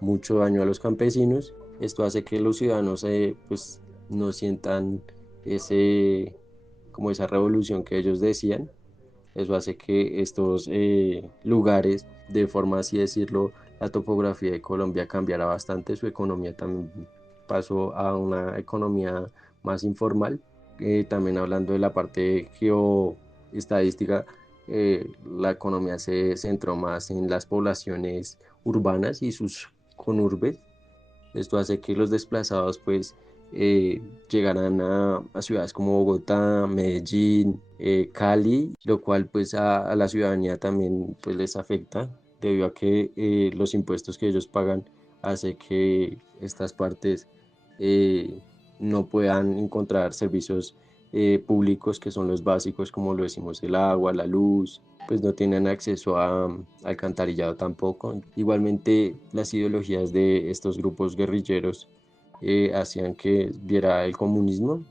mucho daño a los campesinos. Esto hace que los ciudadanos pues no sientan ese, como esa revolución que ellos decían. Eso hace que estos lugares, de forma así decirlo, la topografía de Colombia cambiara bastante, su economía también pasó a una economía más informal. También hablando de la parte geoestadística, la economía se centró más en las poblaciones urbanas y sus conurbes. Esto hace que los desplazados pues llegaran a ciudades como Bogotá, Medellín, Cali, lo cual pues a la ciudadanía también pues les afecta debido a que los impuestos que ellos pagan hace que estas partes eh, no puedan encontrar servicios públicos que son los básicos, como lo decimos, el agua, la luz, pues no tienen acceso a alcantarillado tampoco. Igualmente, las ideologías de estos grupos guerrilleros hacían que viera el comunismo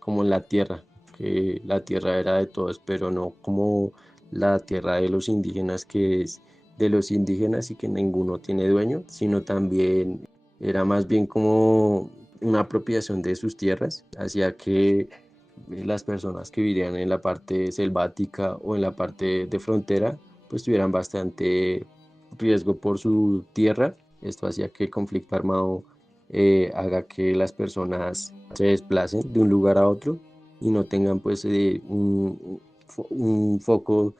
como la tierra, que la tierra era de todos, pero no como la tierra de los indígenas, que es de los indígenas y que ninguno tiene dueño, sino también era más bien como una apropiación de sus tierras, hacía que las personas que vivían en la parte selvática o en la parte de frontera, pues tuvieran bastante riesgo por su tierra. Esto hacía que el conflicto armado haga que las personas se desplacen de un lugar a otro y no tengan pues un foco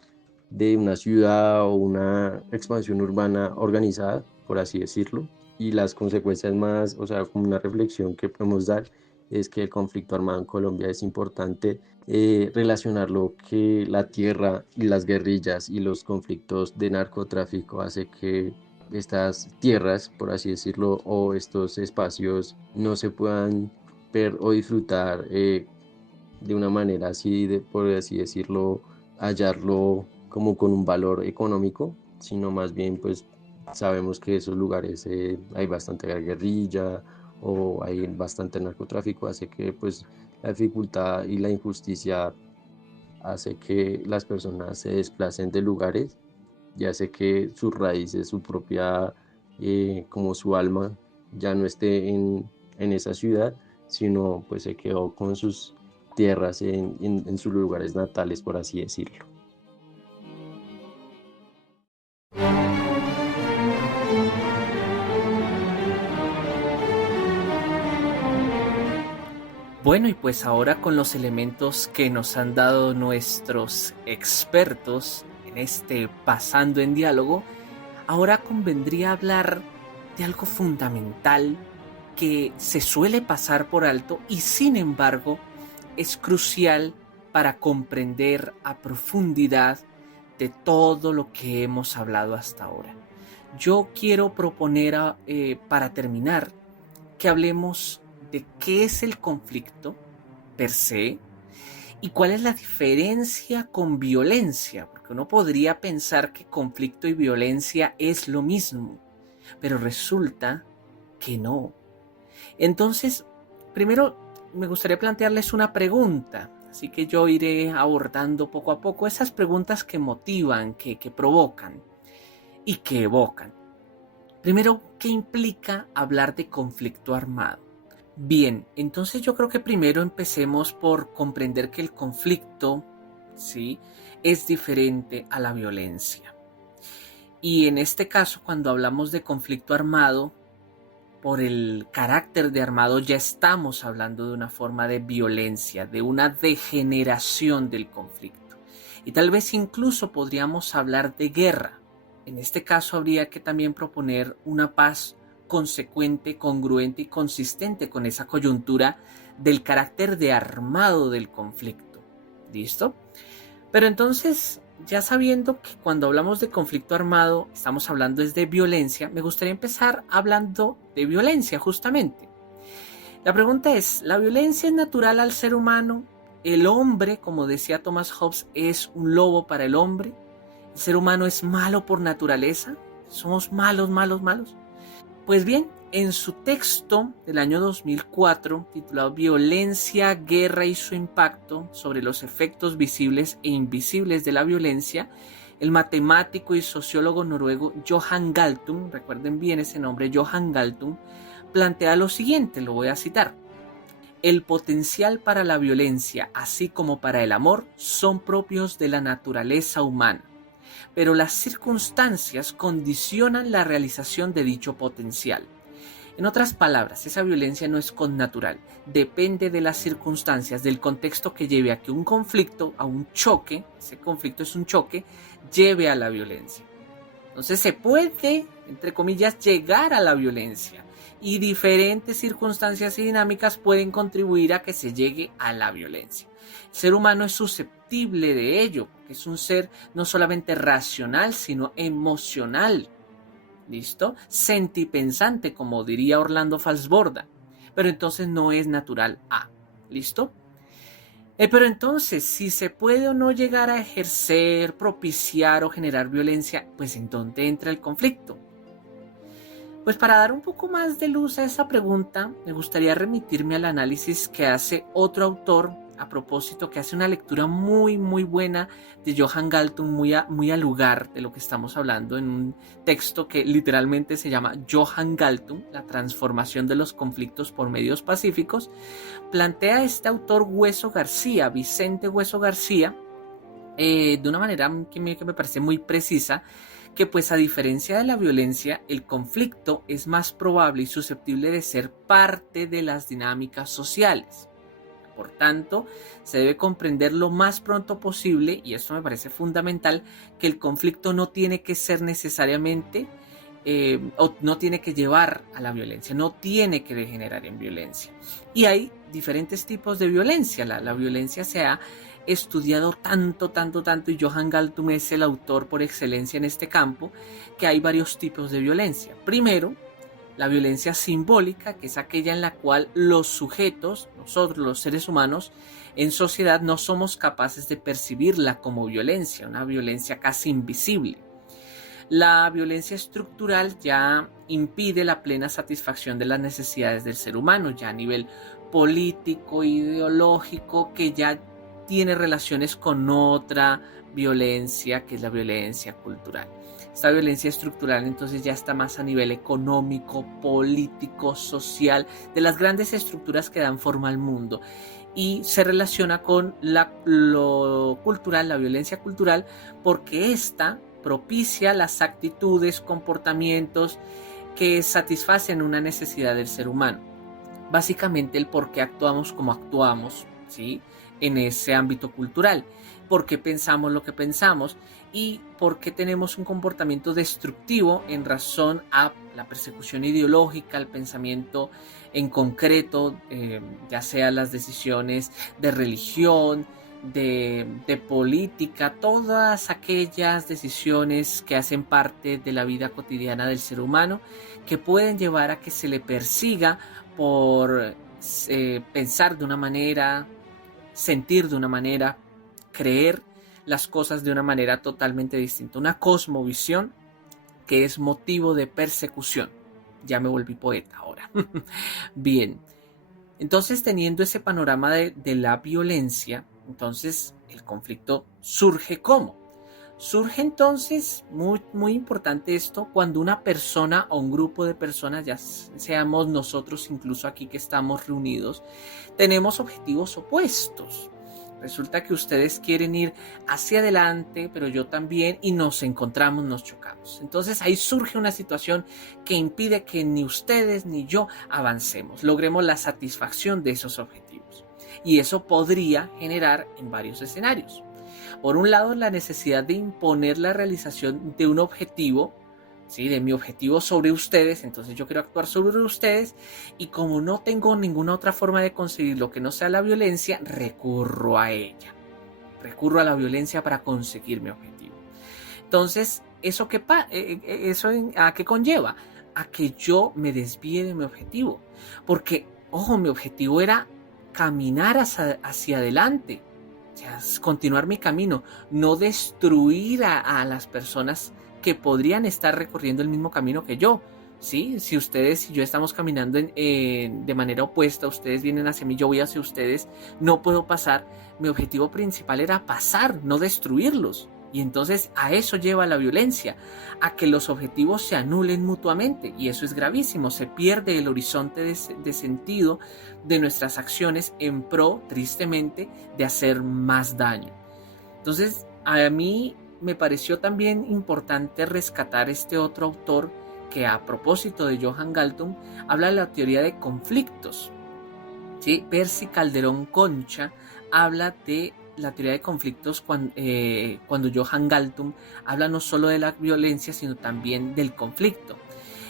de una ciudad o una expansión urbana organizada, por así decirlo. Y las consecuencias más, o sea, como una reflexión que podemos dar, es que el conflicto armado en Colombia es importante relacionarlo que la tierra y las guerrillas y los conflictos de narcotráfico hace que estas tierras, por así decirlo, o estos espacios no se puedan ver o disfrutar de una manera así, por así decirlo, hallarlo como con un valor económico, sino más bien pues sabemos que esos lugares hay bastante guerrilla o hay bastante narcotráfico, hace que pues la dificultad y la injusticia hace que las personas se desplacen de lugares y hace que sus raíces, su propia, como su alma, ya no esté en esa ciudad, sino pues se quedó con sus tierras en sus lugares natales, por así decirlo. Bueno, y pues ahora con los elementos que nos han dado nuestros expertos en este Pasando en Diálogo, ahora convendría hablar de algo fundamental que se suele pasar por alto y sin embargo es crucial para comprender a profundidad de todo lo que hemos hablado hasta ahora. Yo quiero proponer para terminar que hablemos de qué es el conflicto per se y cuál es la diferencia con violencia, porque uno podría pensar que conflicto y violencia es lo mismo, pero resulta que no. Entonces, primero me gustaría plantearles una pregunta, así que yo iré abordando poco a poco esas preguntas que motivan, que provocan y que evocan. Primero, ¿qué implica hablar de conflicto armado? Bien, entonces yo creo que primero empecemos por comprender que el conflicto, ¿sí?, es diferente a la violencia. Y en este caso, cuando hablamos de conflicto armado, por el carácter de armado ya estamos hablando de una forma de violencia, de una degeneración del conflicto. Y tal vez incluso podríamos hablar de guerra. En este caso habría que también proponer una paz consecuente, congruente y consistente con esa coyuntura del carácter de armado del conflicto. ¿Listo? Pero entonces, ya sabiendo que cuando hablamos de conflicto armado estamos hablando de violencia, me gustaría empezar hablando de violencia justamente. La pregunta es, ¿la violencia es natural al ser humano? ¿El hombre, como decía Thomas Hobbes, es un lobo para el hombre? ¿El ser humano es malo por naturaleza? ¿Somos malos? Pues bien, en su texto del año 2004, titulado Violencia, Guerra y su impacto sobre los efectos visibles e invisibles de la violencia, el matemático y sociólogo noruego Johan Galtung, recuerden bien ese nombre, Johan Galtung, plantea lo siguiente, lo voy a citar. El potencial para la violencia, así como para el amor, son propios de la naturaleza humana, pero las circunstancias condicionan la realización de dicho potencial. En otras palabras, esa violencia no es connatural, depende de las circunstancias, del contexto que lleve a que un conflicto, a un choque, ese conflicto es un choque, lleve a la violencia. Entonces se puede, entre comillas, llegar a la violencia y diferentes circunstancias y dinámicas pueden contribuir a que se llegue a la violencia. El ser humano es susceptible de ello, porque es un ser no solamente racional, sino emocional. ¿Listo? Sentipensante, como diría Orlando Falsborda. Pero entonces no es natural A. ¿Listo? Pero entonces, si se puede o no llegar a ejercer, propiciar o generar violencia, pues ¿en dónde entra el conflicto? Pues para dar un poco más de luz a esa pregunta, me gustaría remitirme al análisis que hace otro autor a propósito, que hace una lectura muy buena de Johann Galtung, muy al lugar de lo que estamos hablando, en un texto que literalmente se llama Johann Galtung, la transformación de los conflictos por medios pacíficos. Plantea este autor Vicente Hueso García, de una manera que me parece muy precisa, que pues a diferencia de la violencia, el conflicto es más probable y susceptible de ser parte de las dinámicas sociales. Por tanto, se debe comprender lo más pronto posible, y esto me parece fundamental, que el conflicto no tiene que ser necesariamente o no tiene que llevar a la violencia, no tiene que degenerar en violencia. Y hay diferentes tipos de violencia. La violencia se ha estudiado tanto, y Johann Galtung es el autor por excelencia en este campo, que hay varios tipos de violencia. Primero, la violencia simbólica, que es aquella en la cual los sujetos, nosotros los seres humanos, en sociedad no somos capaces de percibirla como violencia, una violencia casi invisible. La violencia estructural ya impide la plena satisfacción de las necesidades del ser humano, ya a nivel político, ideológico, que ya tiene relaciones con otra violencia, que es la violencia cultural. Esta violencia estructural entonces ya está más a nivel económico, político, social, de las grandes estructuras que dan forma al mundo, y se relaciona con lo cultural, la violencia cultural, porque esta propicia las actitudes, comportamientos que satisfacen una necesidad del ser humano. Básicamente el por qué actuamos como actuamos, ¿sí?, en ese ámbito cultural, por qué pensamos lo que pensamos y por qué tenemos un comportamiento destructivo en razón a la persecución ideológica, al pensamiento en concreto, ya sea las decisiones de religión, de política, todas aquellas decisiones que hacen parte de la vida cotidiana del ser humano, que pueden llevar a que se le persiga por pensar de una manera, sentir de una manera, creer las cosas de una manera totalmente distinta. Una cosmovisión que es motivo de persecución. Ya me volví poeta ahora. Bien, entonces teniendo ese panorama de la violencia, entonces el conflicto surge ¿cómo? Surge entonces, muy importante esto, cuando una persona o un grupo de personas, ya seamos nosotros incluso aquí que estamos reunidos, tenemos objetivos opuestos. Resulta que ustedes quieren ir hacia adelante, pero yo también, y nos encontramos, nos chocamos. Entonces ahí surge una situación que impide que ni ustedes ni yo avancemos, logremos la satisfacción de esos objetivos. Y eso podría generar en varios escenarios. Por un lado, la necesidad de imponer la realización de un objetivo, ¿sí?, de mi objetivo sobre ustedes. Entonces yo quiero actuar sobre ustedes, y como no tengo ninguna otra forma de conseguir lo que no sea la violencia, recurro a ella. Recurro a la violencia para conseguir mi objetivo. Entonces, ¿eso a qué conlleva? A que yo me desvíe de mi objetivo. Porque, ojo, mi objetivo era caminar hacia adelante. O sea, continuar mi camino, no destruir a las personas que podrían estar recorriendo el mismo camino que yo, ¿sí? Si ustedes y yo estamos caminando de manera opuesta, ustedes vienen hacia mí, yo voy hacia ustedes, no puedo pasar. Mi objetivo principal era pasar, no destruirlos. Y entonces a eso lleva la violencia, a que los objetivos se anulen mutuamente, y eso es gravísimo. Se pierde el horizonte de sentido de nuestras acciones en pro, tristemente, de hacer más daño. Entonces, a mí me pareció también importante rescatar este otro autor que a propósito de Johann Galtung habla de la teoría de conflictos. ¿Sí? Percy Calderón Concha habla de la teoría de conflictos cuando Johann Galtung habla no solo de la violencia, sino también del conflicto.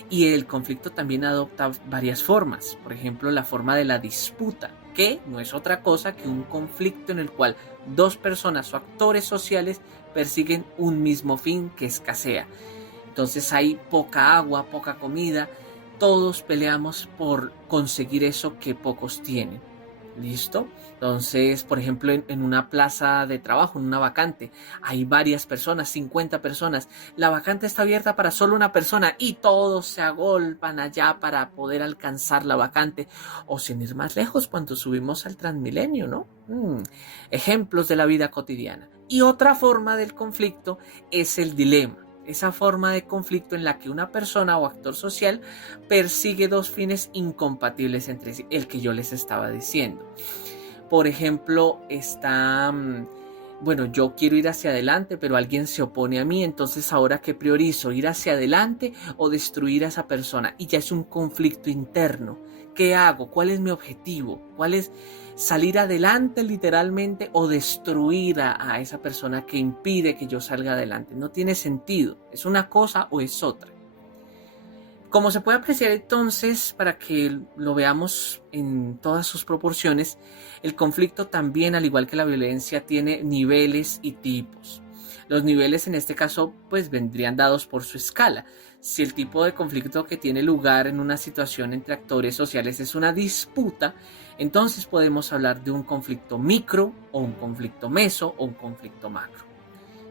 Y el conflicto también adopta varias formas. Por ejemplo, la forma de la disputa, que no es otra cosa que un conflicto en el cual dos personas o actores sociales persiguen un mismo fin que escasea. Entonces hay poca agua, poca comida, todos peleamos por conseguir eso que pocos tienen. ¿Listo? Entonces, por ejemplo, en una plaza de trabajo, en una vacante, hay varias personas, 50 personas. La vacante está abierta para solo una persona y todos se agolpan allá para poder alcanzar la vacante. O sin ir más lejos, cuando subimos al Transmilenio, ¿no? Ejemplos de la vida cotidiana. Y otra forma del conflicto es el dilema. Esa forma de conflicto en la que una persona o actor social persigue dos fines incompatibles entre sí, el que yo les estaba diciendo. Por ejemplo, yo quiero ir hacia adelante, pero alguien se opone a mí, entonces ahora ¿qué priorizo? ¿Ir hacia adelante o destruir a esa persona? Y ya es un conflicto interno. ¿Qué hago? ¿Cuál es mi objetivo? ¿Cuál es salir adelante literalmente o destruir a esa persona que impide que yo salga adelante? No tiene sentido. ¿Es una cosa o es otra? Como se puede apreciar entonces, para que lo veamos en todas sus proporciones, el conflicto también, al igual que la violencia, tiene niveles y tipos. Los niveles en este caso pues vendrían dados por su escala. Si el tipo de conflicto que tiene lugar en una situación entre actores sociales es una disputa, entonces podemos hablar de un conflicto micro o un conflicto meso o un conflicto macro.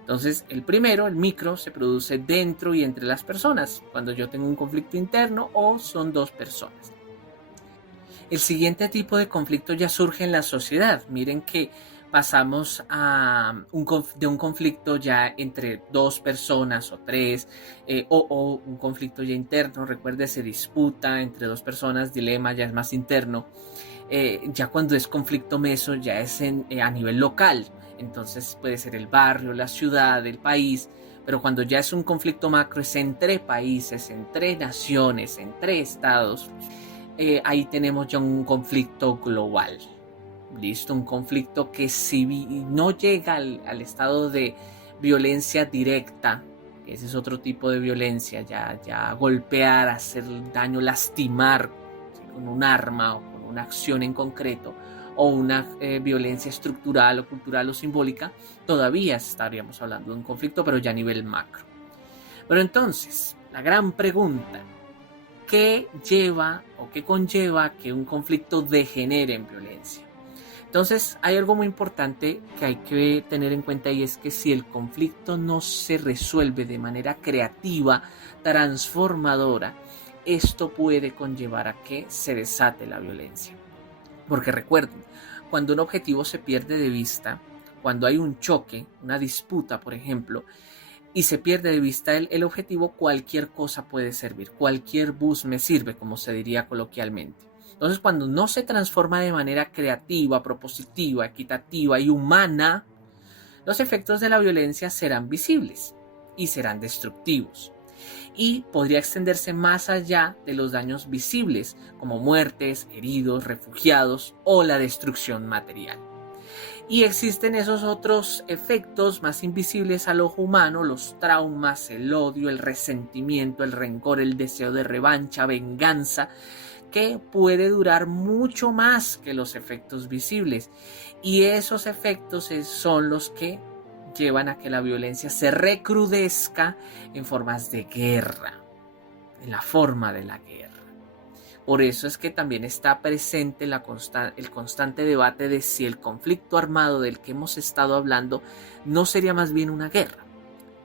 Entonces el primero, el micro, se produce dentro y entre las personas, cuando yo tengo un conflicto interno o son dos personas. El siguiente tipo de conflicto ya surge en la sociedad. Miren que pasamos de un conflicto ya entre dos personas o tres, o un conflicto ya interno. Recuerde, se disputa entre dos personas, dilema ya es más interno. Ya cuando es conflicto meso ya es a nivel local, entonces puede ser el barrio, la ciudad, el país, pero cuando ya es un conflicto macro es entre países, entre naciones, entre estados. Ahí tenemos ya un conflicto global. Listo, un conflicto que si no llega al estado de violencia directa, ese es otro tipo de violencia, ya golpear, hacer daño, lastimar, ¿sí?, con un arma o con una acción en concreto, o una violencia estructural o cultural o simbólica, todavía estaríamos hablando de un conflicto, pero ya a nivel macro. Pero entonces, la gran pregunta, ¿qué lleva o qué conlleva que un conflicto degenere en violencia? Entonces hay algo muy importante que hay que tener en cuenta, y es que si el conflicto no se resuelve de manera creativa, transformadora, esto puede conllevar a que se desate la violencia. Porque recuerden, cuando un objetivo se pierde de vista, cuando hay un choque, una disputa, por ejemplo, y se pierde de vista el objetivo, cualquier cosa puede servir, cualquier bus me sirve, como se diría coloquialmente. Entonces, cuando no se transforma de manera creativa, propositiva, equitativa y humana, los efectos de la violencia serán visibles y serán destructivos. Y podría extenderse más allá de los daños visibles, como muertes, heridos, refugiados o la destrucción material. Y existen esos otros efectos más invisibles al ojo humano, los traumas, el odio, el resentimiento, el rencor, el deseo de revancha, venganza, que puede durar mucho más que los efectos visibles. Y esos efectos son los que llevan a que la violencia se recrudezca en formas de guerra, en la forma de la guerra. Por eso es que también está presente el constante debate de si el conflicto armado del que hemos estado hablando no sería más bien una guerra.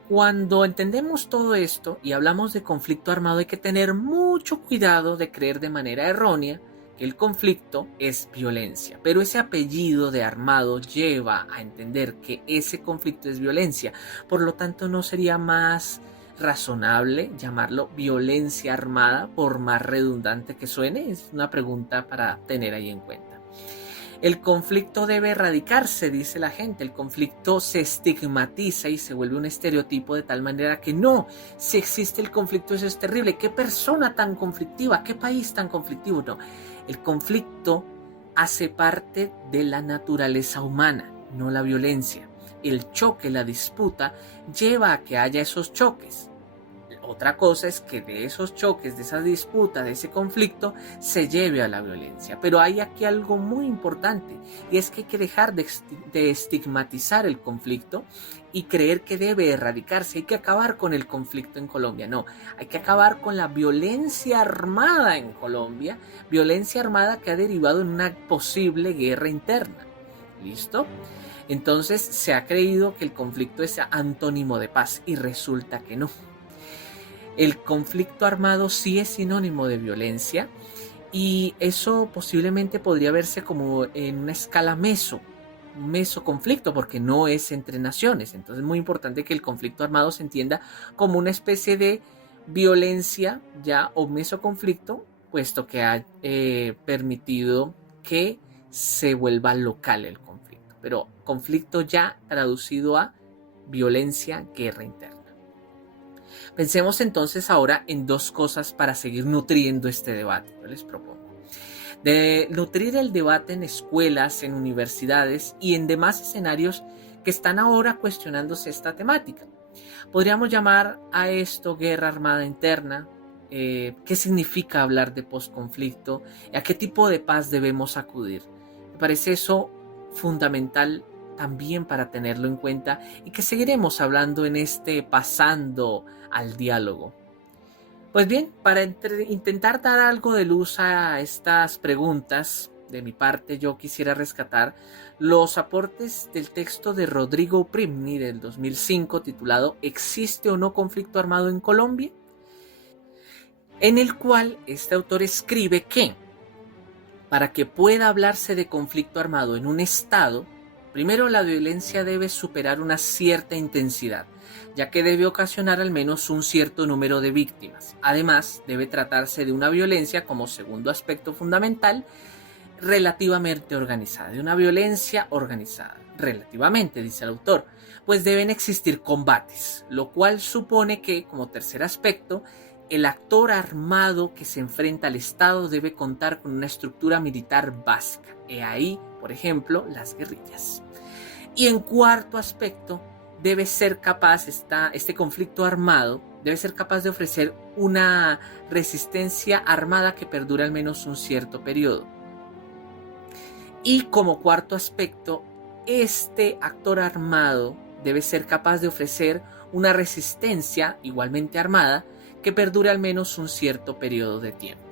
Cuando entendemos todo esto y hablamos de conflicto armado, hay que tener mucho cuidado de creer de manera errónea que el conflicto es violencia. Pero ese apellido de armado lleva a entender que ese conflicto es violencia. Por lo tanto, ¿no sería más razonable llamarlo violencia armada, por más redundante que suene? Es una pregunta para tener ahí en cuenta. El conflicto debe erradicarse, dice la gente. El conflicto se estigmatiza y se vuelve un estereotipo de tal manera que no, si existe el conflicto eso es terrible. ¿Qué persona tan conflictiva? ¿Qué país tan conflictivo? No, el conflicto hace parte de la naturaleza humana, no la violencia. El choque, la disputa, lleva a que haya esos choques. Otra cosa es que de esos choques, de esa disputa, de ese conflicto, se lleve a la violencia. Pero hay aquí algo muy importante, y es que hay que dejar de estigmatizar el conflicto y creer que debe erradicarse. Hay que acabar con el conflicto en Colombia. No, hay que acabar con la violencia armada en Colombia, violencia armada que ha derivado en una posible guerra interna. ¿Listo? Entonces se ha creído que el conflicto es antónimo de paz y resulta que no. El conflicto armado sí es sinónimo de violencia y eso posiblemente podría verse como en una escala mesoconflicto, porque no es entre naciones. Entonces es muy importante que el conflicto armado se entienda como una especie de violencia ya o mesoconflicto, puesto que ha permitido que se vuelva local el conflicto. Pero conflicto ya traducido a violencia, guerra interna. Pensemos entonces ahora en dos cosas para seguir nutriendo este debate. Yo les propongo de nutrir el debate en escuelas, en universidades y en demás escenarios que están ahora cuestionándose esta temática. Podríamos llamar a esto guerra armada interna. ¿Qué significa hablar de posconflicto? ¿A qué tipo de paz debemos acudir? Me parece eso fundamental también para tenerlo en cuenta y que seguiremos hablando en este Pasando al Diálogo. Pues bien, para intentar dar algo de luz a estas preguntas, de mi parte yo quisiera rescatar los aportes del texto de Rodrigo Prymny del 2005 titulado ¿Existe o no conflicto armado en Colombia?, en el cual este autor escribe que para que pueda hablarse de conflicto armado en un estado, primero la violencia debe superar una cierta intensidad, ya que debe ocasionar al menos un cierto número de víctimas. Además, debe tratarse de una violencia como segundo aspecto fundamental, relativamente organizada, de una violencia organizada, relativamente, dice el autor, pues deben existir combates, lo cual supone que, como tercer aspecto, el actor armado que se enfrenta al Estado debe contar con una estructura militar básica. He ahí, por ejemplo, las guerrillas. Y en cuarto aspecto, debe ser capaz, este conflicto armado, debe ser capaz de ofrecer una resistencia armada que perdure al menos un cierto periodo. Y como cuarto aspecto, este actor armado debe ser capaz de ofrecer una resistencia igualmente armada que perdure al menos un cierto periodo de tiempo.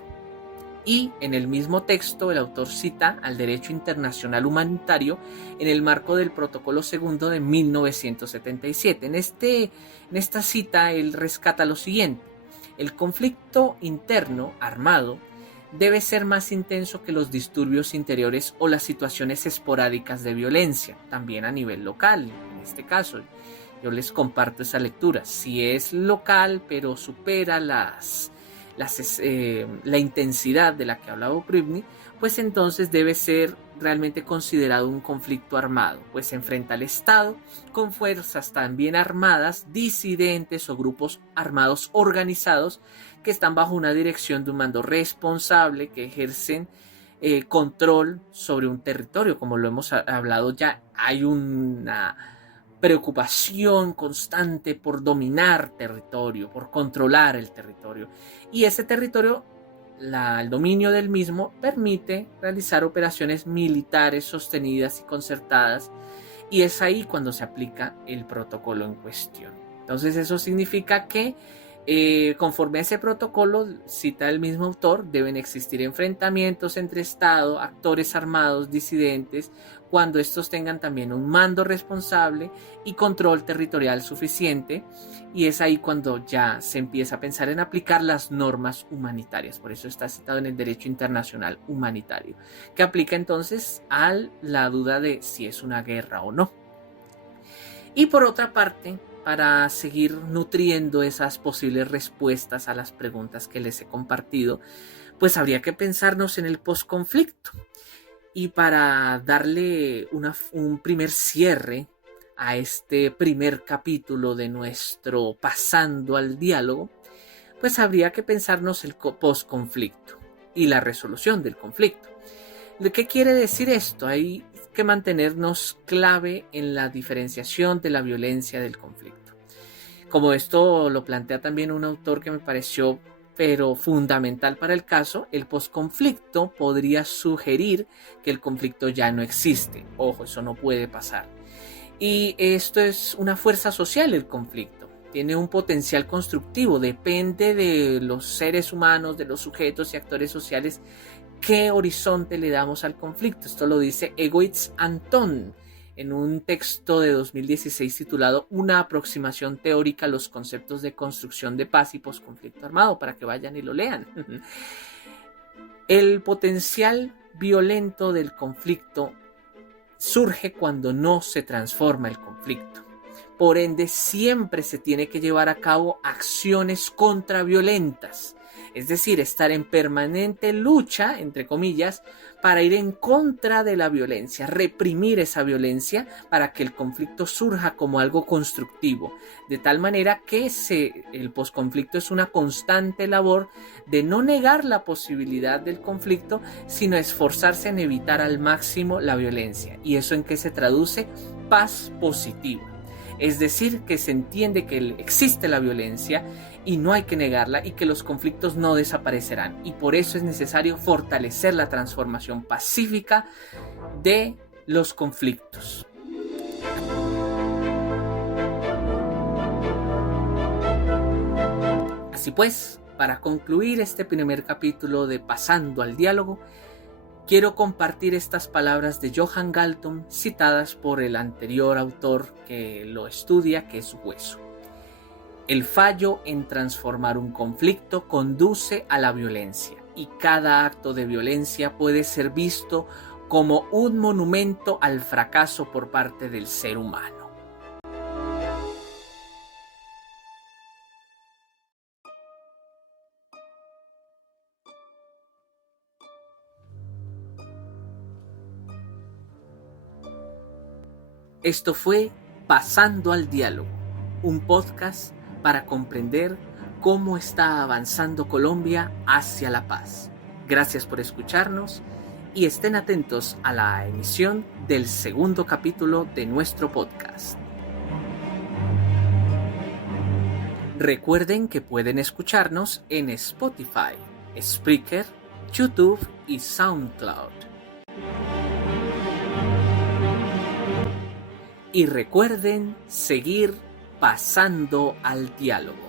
Y en el mismo texto el autor cita al derecho internacional humanitario en el marco del Protocolo II de 1977. En esta cita él rescata lo siguiente: el conflicto interno armado debe ser más intenso que los disturbios interiores o las situaciones esporádicas de violencia, también a nivel local. En este caso yo les comparto esa lectura. Si es local pero supera la intensidad de la que hablaba Prymny, pues entonces debe ser realmente considerado un conflicto armado, pues se enfrenta al Estado con fuerzas también armadas, disidentes o grupos armados organizados que están bajo una dirección de un mando responsable, que ejercen control sobre un territorio. Como lo hemos hablado ya, hay una preocupación constante por dominar territorio, por controlar el territorio. Y ese territorio, el dominio del mismo, permite realizar operaciones militares sostenidas y concertadas. Y es ahí cuando se aplica el protocolo en cuestión. Entonces eso significa que conforme a ese protocolo, cita el mismo autor, deben existir enfrentamientos entre Estado, actores armados, disidentes, cuando estos tengan también un mando responsable y control territorial suficiente, y es ahí cuando ya se empieza a pensar en aplicar las normas humanitarias. Por eso está citado en el derecho internacional humanitario, que aplica entonces a la duda de si es una guerra o no. Y por otra parte, para seguir nutriendo esas posibles respuestas a las preguntas que les he compartido, pues habría que pensarnos en el posconflicto. Y para darle un primer cierre a este primer capítulo de nuestro Pasando al Diálogo, pues habría que pensarnos el posconflicto y la resolución del conflicto. ¿Qué quiere decir esto? Hay que mantenernos clave en la diferenciación de la violencia del conflicto. Como esto lo plantea también un autor que me pareció fundamental para el caso, el posconflicto podría sugerir que el conflicto ya no existe. Ojo, eso no puede pasar. Y esto es una fuerza social, el conflicto. Tiene un potencial constructivo, depende de los seres humanos, de los sujetos y actores sociales, qué horizonte le damos al conflicto. Esto lo dice Egoitz Anton en un texto de 2016 titulado Una aproximación teórica a los conceptos de construcción de paz y posconflicto armado, para que vayan y lo lean. El potencial violento del conflicto surge cuando no se transforma el conflicto. Por ende, siempre se tiene que llevar a cabo acciones contraviolentas, es decir, estar en permanente lucha, entre comillas, para ir en contra de la violencia, reprimir esa violencia para que el conflicto surja como algo constructivo, de tal manera que el posconflicto es una constante labor de no negar la posibilidad del conflicto, sino esforzarse en evitar al máximo la violencia. ¿Y eso en qué se traduce? Paz positiva. Es decir, que se entiende que existe la violencia y no hay que negarla y que los conflictos no desaparecerán. Y por eso es necesario fortalecer la transformación pacífica de los conflictos. Así pues, para concluir este primer capítulo de Pasando al Diálogo, quiero compartir estas palabras de Johan Galton citadas por el anterior autor que lo estudia, que es Hueso. El fallo en transformar un conflicto conduce a la violencia y cada acto de violencia puede ser visto como un monumento al fracaso por parte del ser humano. Esto fue Pasando al Diálogo, un podcast para comprender cómo está avanzando Colombia hacia la paz. Gracias por escucharnos y estén atentos a la emisión del segundo capítulo de nuestro podcast. Recuerden que pueden escucharnos en Spotify, Spreaker, YouTube y SoundCloud. Y recuerden seguir pasando al diálogo.